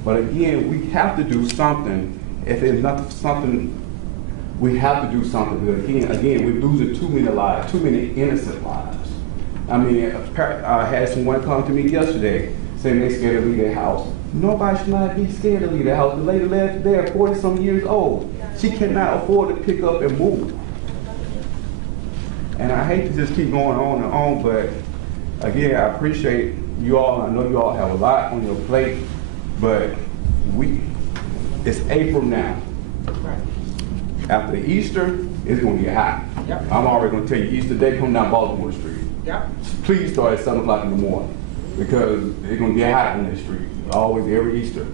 But again, we have to do something. If it's not something, we have to do something. Because again, we're losing too many lives, too many innocent lives. I mean, I had someone come to me yesterday saying they're scared to leave their house. Nobody should not be scared to leave their house. The lady left there, 40-some years old. She cannot afford to pick up and move. And I hate to just keep going on and on, but again, I appreciate you all. I know you all have a lot on your plate, but it's April now. After Easter, it's going to get hot. Yep. I'm already going to tell you, Easter Day, come down Baltimore Street. Yep. Please start at 7 o'clock in the morning because it's going to get hot on this street, always every Easter.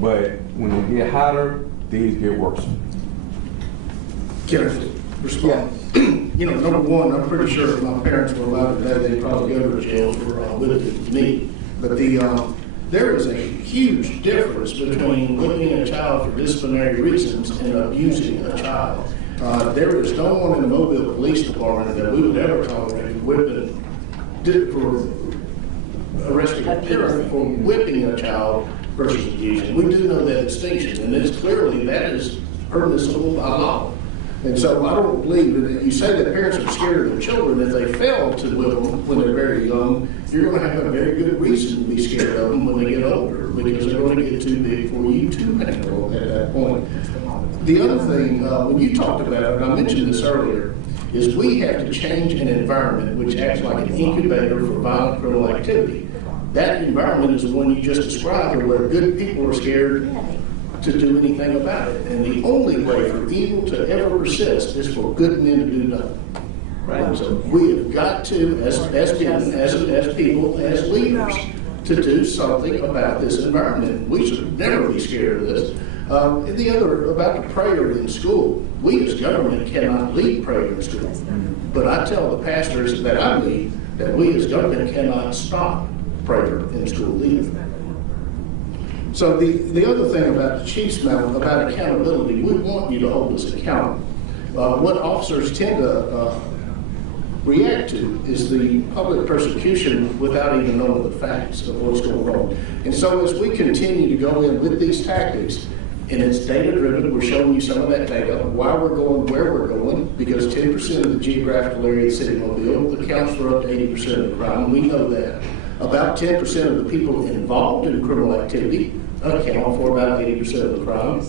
But when it get hotter, things get worse. Can I respond? You know, number one, I'm pretty sure if my parents were alive today, they'd probably go to jail for whipping me. But there is a huge difference between whipping a child for disciplinary reasons and abusing a child. There is no one in the Mobile Police Department that we would ever tolerate whipping, for arresting a parent for whipping a child versus abusing. We do know that distinction, and it's clearly that is permissible by law. And so I don't believe that you say that parents are scared of their children. If they fail to whip them when they're very young, you're going to have a very good reason to be scared of them when they get older because they're going to get too big for you to handle at that point. The other thing, when you talked about it, and I mentioned this earlier, is we have to change an environment which acts like an incubator for violent criminal activity. That environment is the one you just described where good people are scared to do anything about it. And the only way for evil to ever persist is for good men to do nothing. Right? And so we have got to, as people, as leaders, to do something about this environment. We should never be scared of this. The other, about the prayer in school, we as government cannot lead prayer in school. But I tell the pastors that I lead that we as government cannot stop prayer in school either. So the other thing about the chief's mouth, about accountability, we want you to hold us accountable. What officers tend to react to is the public persecution without even knowing the facts of what's going on. And so as we continue to go in with these tactics, and it's data-driven, we're showing you some of that data, why we're going, where we're going, because 10% of the geographical area of the city of Mobile accounts for up to 80% of the crime. We know that. About 10% of the people involved in criminal activity account for about 80% of the crime.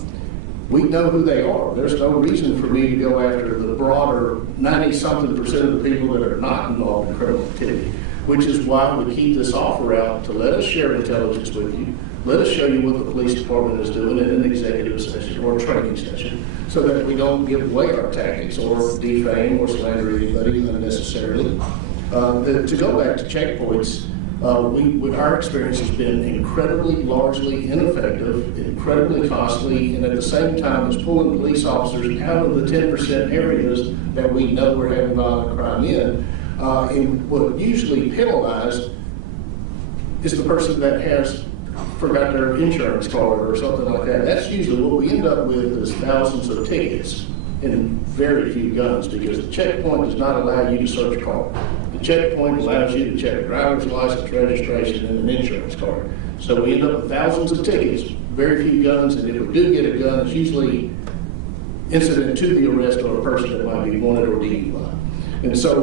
We know who they are. There's no reason for me to go after the broader 90-something% of the people that are not involved in criminal activity, which is why we keep this offer out to let us share intelligence with you. Let us show you what the police department is doing in an executive session or a training session so that we don't give away our tactics or defame or slander anybody unnecessarily. To go back to checkpoints, our experience has been incredibly largely ineffective, incredibly costly, and at the same time it's pulling police officers out of the 10% areas that we know we're having violent crime in. And what usually penalized is the person that has forgot their insurance card or something like that. That's usually what we end up with is thousands of tickets and very few guns because the checkpoint does not allow you to search a car. The checkpoint allows you to check a driver's license, registration, and an insurance card. So we end up with thousands of tickets, very few guns, and if we do get a gun, it's usually incident to the arrest of a person that might be wanted or DUI. And so,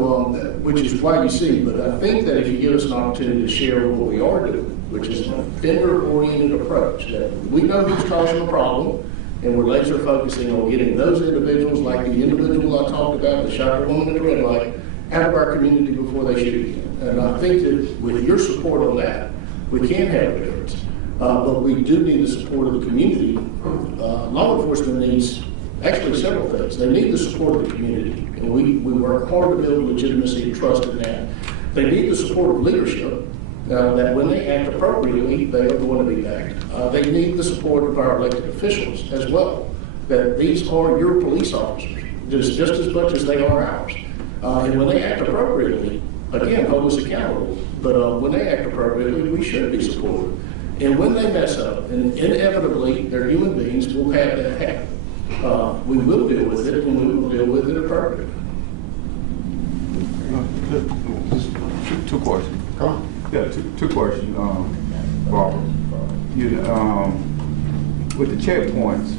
which is why you see, but I think that if you give us an opportunity to share what we are doing, which is an offender-oriented approach, that we know who's causing the problem, and we're laser focusing on getting those individuals, like the individual I talked about that shot the woman at the red light, out of our community before they shoot again. And I think that with your support on that, we can have a difference. But we do need the support of the community. Law enforcement needs actually several things. They need the support of the community. And we work hard to build legitimacy and trust in that. They need the support of leadership, that when they act appropriately, they are going to be backed. They need the support of our elected officials as well, that these are your police officers, just as much as they are ours. And when they act appropriately, again, hold us accountable, but when they act appropriately, we should be supported. And when they mess up, and inevitably, they're human beings, we'll have that happen. We will deal with it, and we will deal with it appropriately. Two questions. Come on. Yeah, two questions, Barbara. With the checkpoints,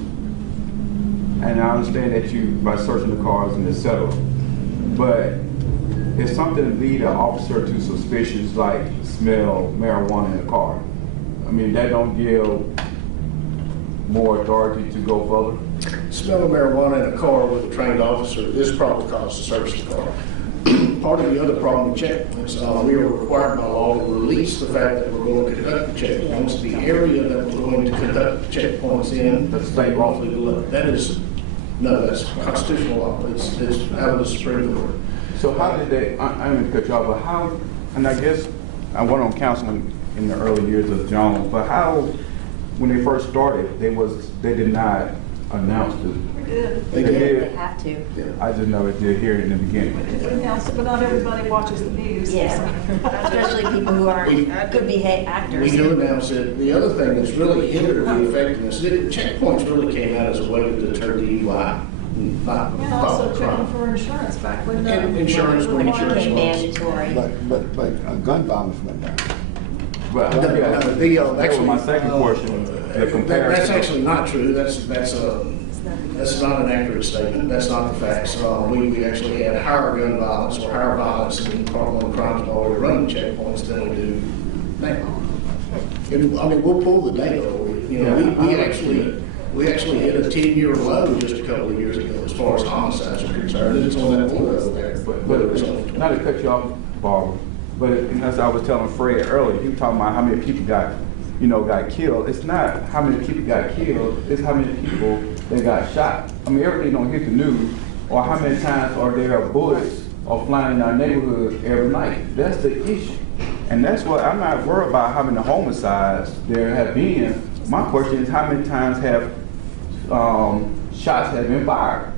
and I understand that you, by searching the cars and et cetera, but if something lead an officer to suspicions like smell marijuana in a car, I mean, that don't give more authority to go further? Smell of marijuana in a car with a trained officer is probably cause to search the car. Part of the other problem with checkpoints, we are required by law to release the fact that we're going to conduct the checkpoints. The area that we're going to conduct the checkpoints in, that's state lawfully below. That is, no, that's constitutional law. It's out of the Supreme Court. So how did they, I didn't cut you off, but how, and I guess I went on counseling in the early years of Jones, but how, when they first started, they did not announce They They have to. I just know it did hear it in the beginning. But not everybody watches the news. Yeah, especially people who are good behaved actors. We do announce it. The other thing that's really hindered the effectiveness, checkpoints really came out as a way to deter DUI, not And also violent checking crime. for insurance back when. And insurance, When it insurance became laws. mandatory. But gun violence went down. But Yeah, that was my second question, the comparison. That's actually not true. That's not an accurate statement. That's not the facts. We actually had higher gun violence or higher violence in Parkland crimes while we were running checkpoints than we do now. I mean, we'll pull the data. We actually hit a 10-year low just a couple of years ago as far as homicides are concerned. It's on that board over there. But not to cut you off, Barbara, but as I was telling Fred earlier, he was talking about how many people got killed. It's not how many people got killed, it's how many people they got shot. I mean, everything don't hit the news, or how many times are there bullets are flying in our neighborhood every night. That's the issue. And that's what I'm not worried about how many homicides there have been. My question is how many times have shots have been fired?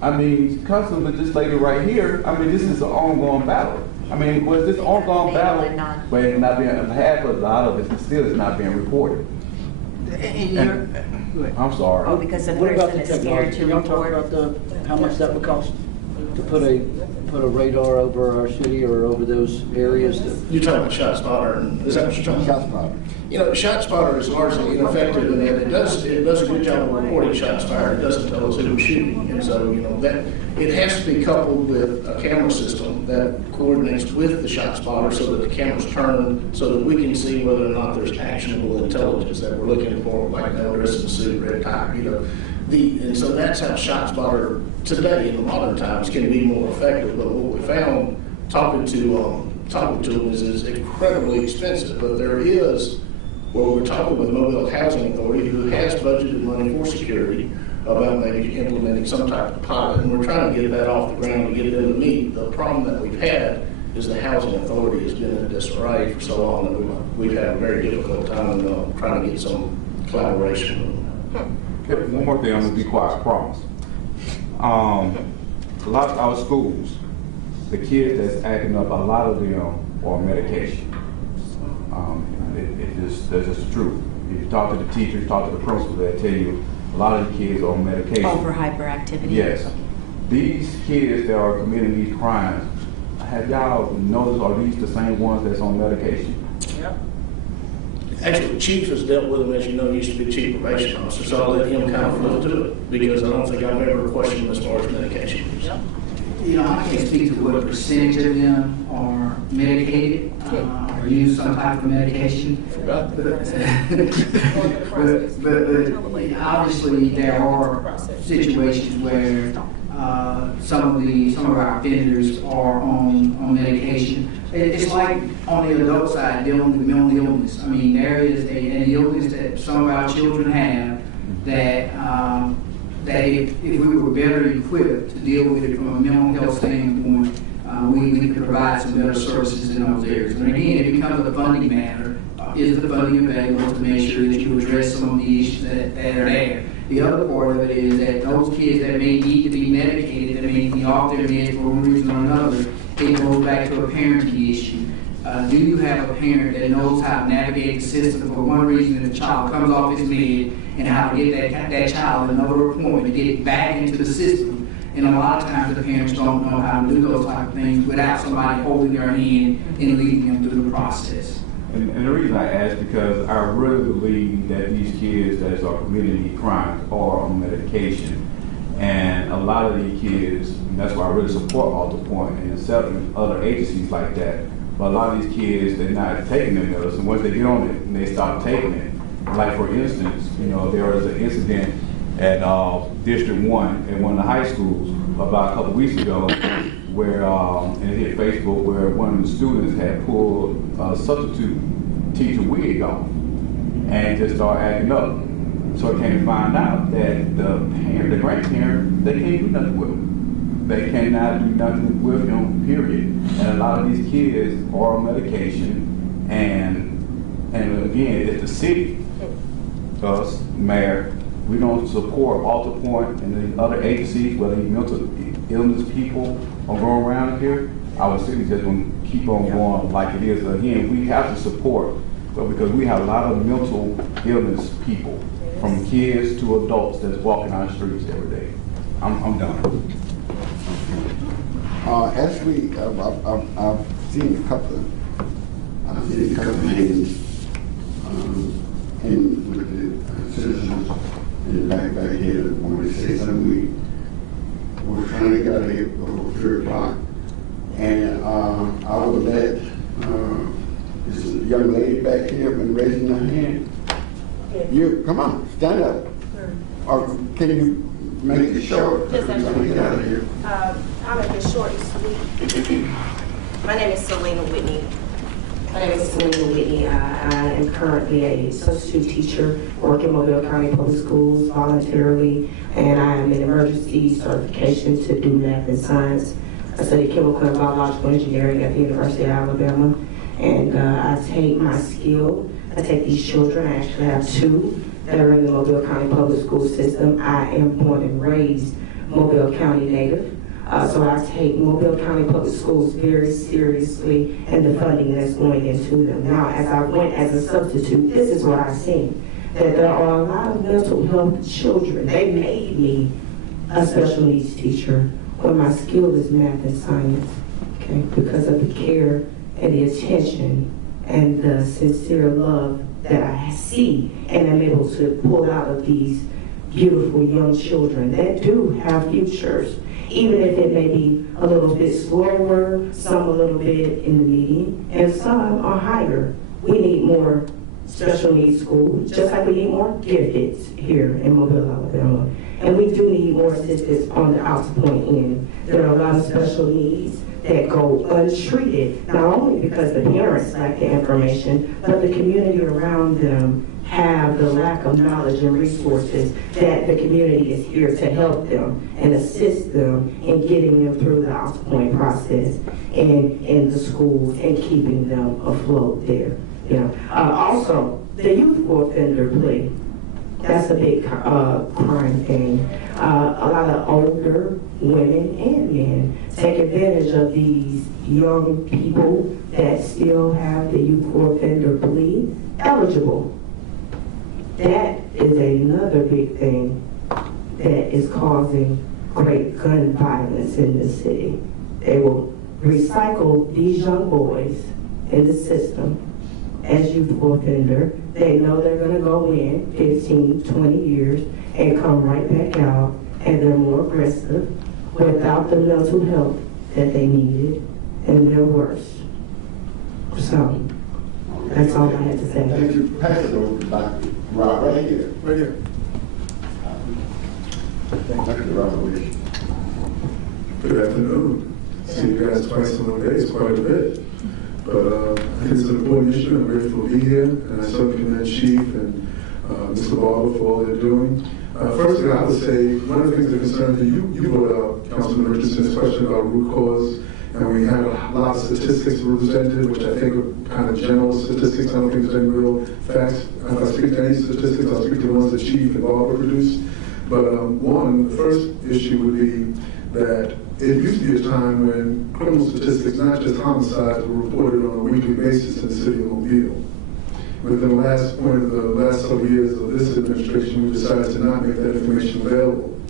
I mean, cousin with this lady right here, I mean, this is an ongoing battle. I mean, was this ongoing battle, but it's not being, half of a lot of it still is not being reported. I'm sorry. Oh, because the What about person the is scared technology? to Can y'all talk report. about how much that would cost to put a radar over our city or over those areas? You're talking about ShotSpotter, is that what you're talking about? ShotSpotter. You know, ShotSpotter is largely ineffective in that it does a good job of reporting shots fired. It doesn't tell us who's shooting. And so, that it has to be coupled with a camera system that coordinates with the ShotSpotter so that the cameras turn so that we can see whether or not there's actionable intelligence that we're looking for, like notice and suit, red tie, and so that's how ShotSpotter today in the modern times can be more effective. But what we found talking to them is incredibly expensive. But there is, we're talking with Mobile Housing Authority, who has budgeted money for security, about maybe implementing some type of pilot, and we're trying to get that off the ground to get them to meet. The problem that we've had is the Housing Authority has been in disarray for so long that we've had a very difficult time trying to get some collaboration. Okay, one more thing, I'm gonna be quiet, I promise. A lot of our schools, the kids that's acting up, a lot of them are on medication. That's just the truth. If you talk to the teachers, talk to the principals, they'll tell you a lot of the kids are on medication. Oh, for hyperactivity? Yes. These kids that are committing these crimes, have y'all noticed, are these the same ones that's on medication? Yep. Actually, the chief has dealt with them, as you know, he used to be chief probation officer, so I'll let him kind of flow through it, because I don't think I've ever questioned him as far as medication. Yep. I can't speak to what percentage of them are medicated or use some type of medication. But obviously there are situations where some of our offenders are on medication. It's like on the adult side dealing with mental illness. I mean, there is an illness that some of our children have that if we were better equipped to deal with it from a mental health standpoint, we could provide some better services in those areas. And again, it becomes a funding matter. Is the funding available to make sure that you address some of the issues that are there? The other part of it is that those kids that may need to be medicated, that may be off their meds for one reason or another, it goes back to a parenting issue. Do you have a parent that knows how to navigate the system for one reason and the child comes off his med and how to get that child another appointment to get it back into the system? And a lot of times the parents don't know how to do those type of things without somebody holding their hand and leading them through the process. And the reason I ask because I really believe that these kids that are committing these crimes are on medication. And a lot of these kids, and that's why I really support Alter Point and several other agencies like that. But a lot of these kids, they're not taking their medicine. Once they get on it, and they stop taking it. Like for instance, there was an incident at District 1 at one of the high schools about a couple weeks ago where, and it hit Facebook, where one of the students had pulled a substitute teacher wig off and just started acting up. So I came to find out that the grandparent, they can't do nothing with him. They cannot do nothing with him, period. And a lot of these kids are on medication, and again, it's the city, us, mayor, we don't support Alter Point and the other agencies, whether these mental illness people are going around here. Our city's just going to keep on going like it is. Again, we have to support, but because we have a lot of mental illness people, from kids to adults that's walking on the streets every day. I'm done. Actually, I've seen a couple of things in with the citizens in the back here when they say something. We're trying to get out of here before 3 o'clock, and I would let this young lady back here been raising her hand. You come on, stand up. Or can you make it short? Yes, I can. Get out of here. I'll make it short and sweet. My name is Selena Whitney. I am currently a substitute teacher working in Mobile County Public Schools voluntarily, and I am in emergency certification to do math and science. I study chemical and biological engineering at the University of Alabama, and I take my skill. I take these children. I actually have 2 that are in the Mobile County Public School system. I am born and raised Mobile County native. So I take Mobile County Public Schools very seriously and the funding that's going into them. Now, as I went as a substitute, this is what I've seen, that there are a lot of mental health children. They made me a special needs teacher when my skill is math and science, okay, because of the care and the attention and the sincere love that I see and I'm able to pull out of these beautiful young children that do have futures, even if it may be a little bit slower, some a little bit in the median, and some are higher. We need more special needs schools, just like we need more gifted here in Mobile, Alabama. And we do need more assistance on the Alter Point end. There are a lot of special needs that go untreated, not only because the parents lack the information, but the community around them have the lack of knowledge and resources that the community is here to help them and assist them in getting them through the Alter Point process and in the schools and keeping them afloat there. Also, the youthful offender plea. That's a big crime thing. A lot of older women and men take advantage of these young people that still have the youthful offender plea eligible. That is another big thing that is causing great gun violence in the city. They will recycle these young boys in the system as youthful offender. They know they're going to go in 15, 20 years and come right back out, and they're more aggressive without the mental health that they needed, and they're worse. So, that's all I had to say. Thank you. Pass it over to Dr. Rob right here. Right here. Dr. Rob, Good afternoon. See you guys twice in 1 day is quite a bit. But I think it's an important issue. I'm grateful to be here, and I certainly commend Chief and Mr. Barber for all they're doing. Firstly, I would say one of the things that concerns me, you brought up, Councilman Richardson's question about root cause, and we have a lot of statistics presented, which I think are kind of general statistics. I don't think there's any real facts. If I speak to any statistics, I'll speak to the ones that Chief and Barber produced. But the first issue would be that it used to be a time when criminal statistics, not just homicides, were reported on a weekly basis in the city of Mobile. Within the last several years of this administration, we decided to not make that information available.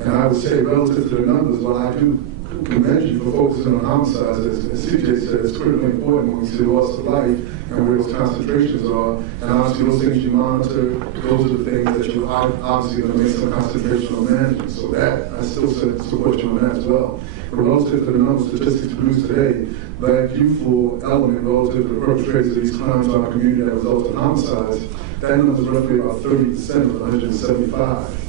And I would say, relative to the numbers, while I do commend you for focusing on homicides, as CJ said, it's critically important when we see loss of life and where those concentrations are. And obviously, those things you monitor, those are the things that you're obviously going to make some concentration on management. So that, I still support you on that as well. But relative to the number of statistics produced today, that youthful element relative to the perpetrators of these crimes in our community that result in homicides, that number is roughly about 30% of 175.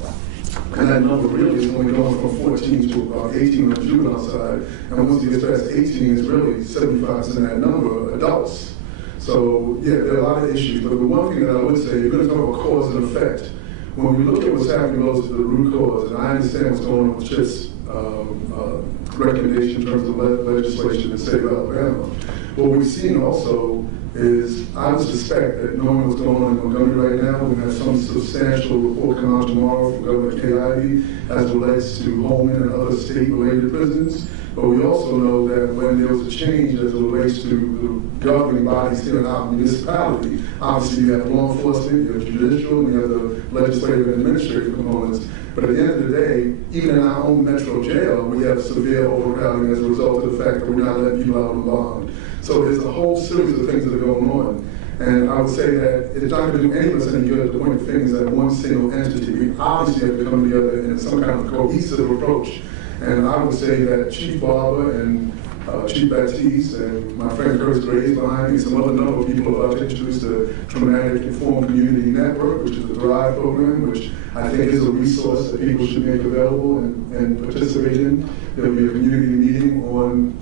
And that number really is only going from 14 to about 18 on the juvenile side. And once you get past 18, it's really 75% of that number adults. So, yeah, there are a lot of issues. But the one thing that I would say, you're going to talk about cause and effect. When we look at what's happening relative to the root cause, and I understand what's going on with Chip's recommendation in terms of legislation in the state of Alabama, what we've seen also is, I would suspect that knowing what's going on in Montgomery right now, we're going to have some substantial report come out tomorrow from Governor K.I.D. as it relates to Holman and other state-related prisons. But we also know that when there was a change as it relates to the governing bodies here in our municipality, obviously you have law enforcement, you have judicial, and you have the legislative and administrative components. But at the end of the day, even in our own metro jail, we have severe overcrowding as a result of the fact that we're not letting people out on bond. So there's a whole series of things that are going on. And I would say that it's not going to do any of us any good to point fingers at one single entity. We obviously have to come together in some kind of cohesive approach. And I would say that Chief Barber and Chief Baptiste and my friend Curtis Gray is behind me, some other number of people are about to introduce the Traumatic Informed Community Network, which is the DRIVE program, which I think is a resource that people should make available and participate in. There will be a community meeting on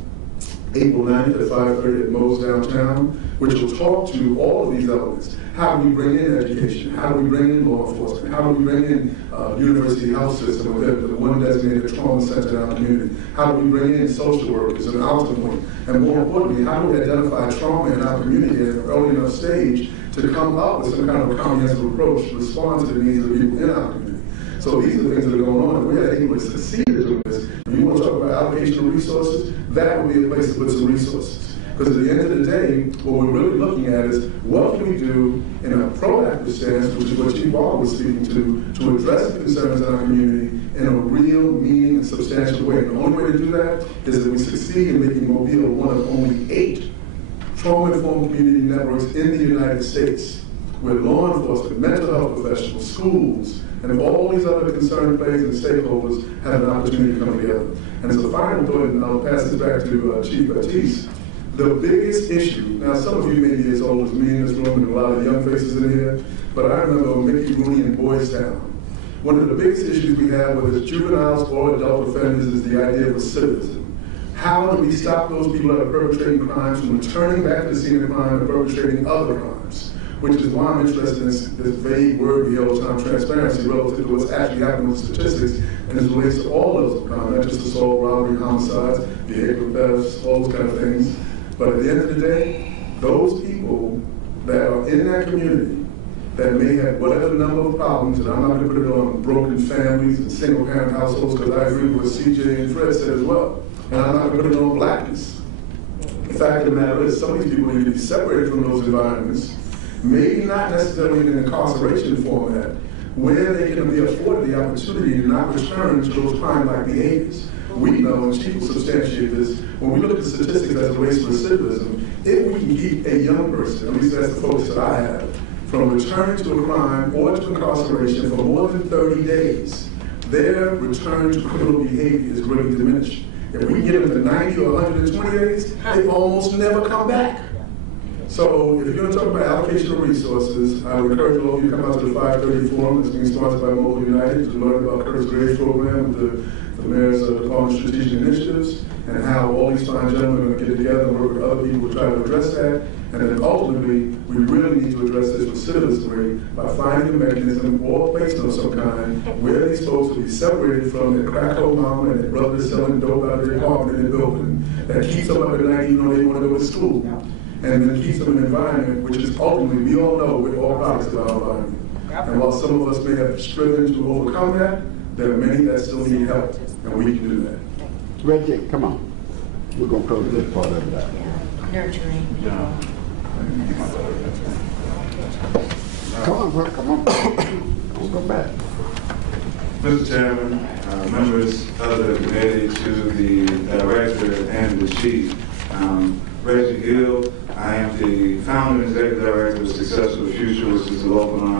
April 9th at 5:30 at Moe's downtown, which will talk to all of these elements. How do we bring in education? How do we bring in law enforcement? How do we bring in university health system with the one designated trauma center in our community? How do we bring in social workers and ultimately, and more importantly, how do we identify trauma in our community at an early enough stage to come up with some kind of a comprehensive approach to respond to the needs of people in our community? So these are the things that are going on. If we are able to succeed in doing this, if you want to talk about allocation of resources, that would be a place to put some resources. Because at the end of the day, what we're really looking at is what can we do in a proactive stance, which is what Chief Barber was speaking to address the concerns in our community in a real, meaning, and substantial way. And the only way to do that is that we succeed in making Mobile one of only 8 trauma-informed community networks in the United States, where law enforcement, mental health professionals, schools, and all these other concerned players and stakeholders have an opportunity to come together. And as a final thought, and I'll pass this back to Chief Baptiste, the biggest issue, now some of you may be as old as me in this room and a lot of young faces in here, but I remember Mickey Rooney in Boys Town. One of the biggest issues we have, whether it's juveniles or adult offenders, is the idea of recidivism. How do we stop those people that are perpetrating crimes from returning back to the scene of crime and perpetrating other crimes? Which is why I'm interested in this vague word we hear all the time, transparency, relative to what's actually happening with statistics, and as it relates to all levels of crime, not just assault, robbery, homicides, behavioral thefts, all those kind of things. But at the end of the day, those people that are in that community that may have whatever number of problems, and I'm not going to put it on broken families and single-parent households, because I agree with what CJ and Fred said as well, and I'm not going to put it on blackness. The fact of the matter is, some of these people need to be separated from those environments, maybe not necessarily in an incarceration format, where they can be afforded the opportunity to not return to those crime-like behaviors. We know, and Chief will substantiate this, when we look at the statistics as it relates to recidivism, if we can keep a young person, at least that's the focus that I have, from returning to a crime or to incarceration for more than 30 days, their return to criminal behavior is greatly diminished. If we get them to 90 or 120 days, they almost never come back. So if you're going to talk about allocation of resources, I would encourage all of you to come out to the 5:30 forum that's being sponsored by Mobile United to learn about Curtis Gray's program with the the mayor's Department of Strategic Initiatives, and how all these fine gentlemen are going to get together and work with other people to try to address that. And then ultimately, we really need to address this with citizenry by finding a mechanism or placement of some kind where these folks will be separated from their crack coke mama and their brothers selling dope out of their apartment in their building. That keeps them up at night even though they want to go to school. And then keeps them in an environment which is ultimately, we all know we're all products of our environment. And while some of us may have striven to overcome that, there are many that still need help, and we can do that. Reggie, come on. We're gonna close this part of it out. Nurturing people. Come on, bro, come on. Don't go back. Mr. Chairman, members of the committee, to the director and the chief. Reggie Gill, I am the founder and executive director of Successful Future, which is the local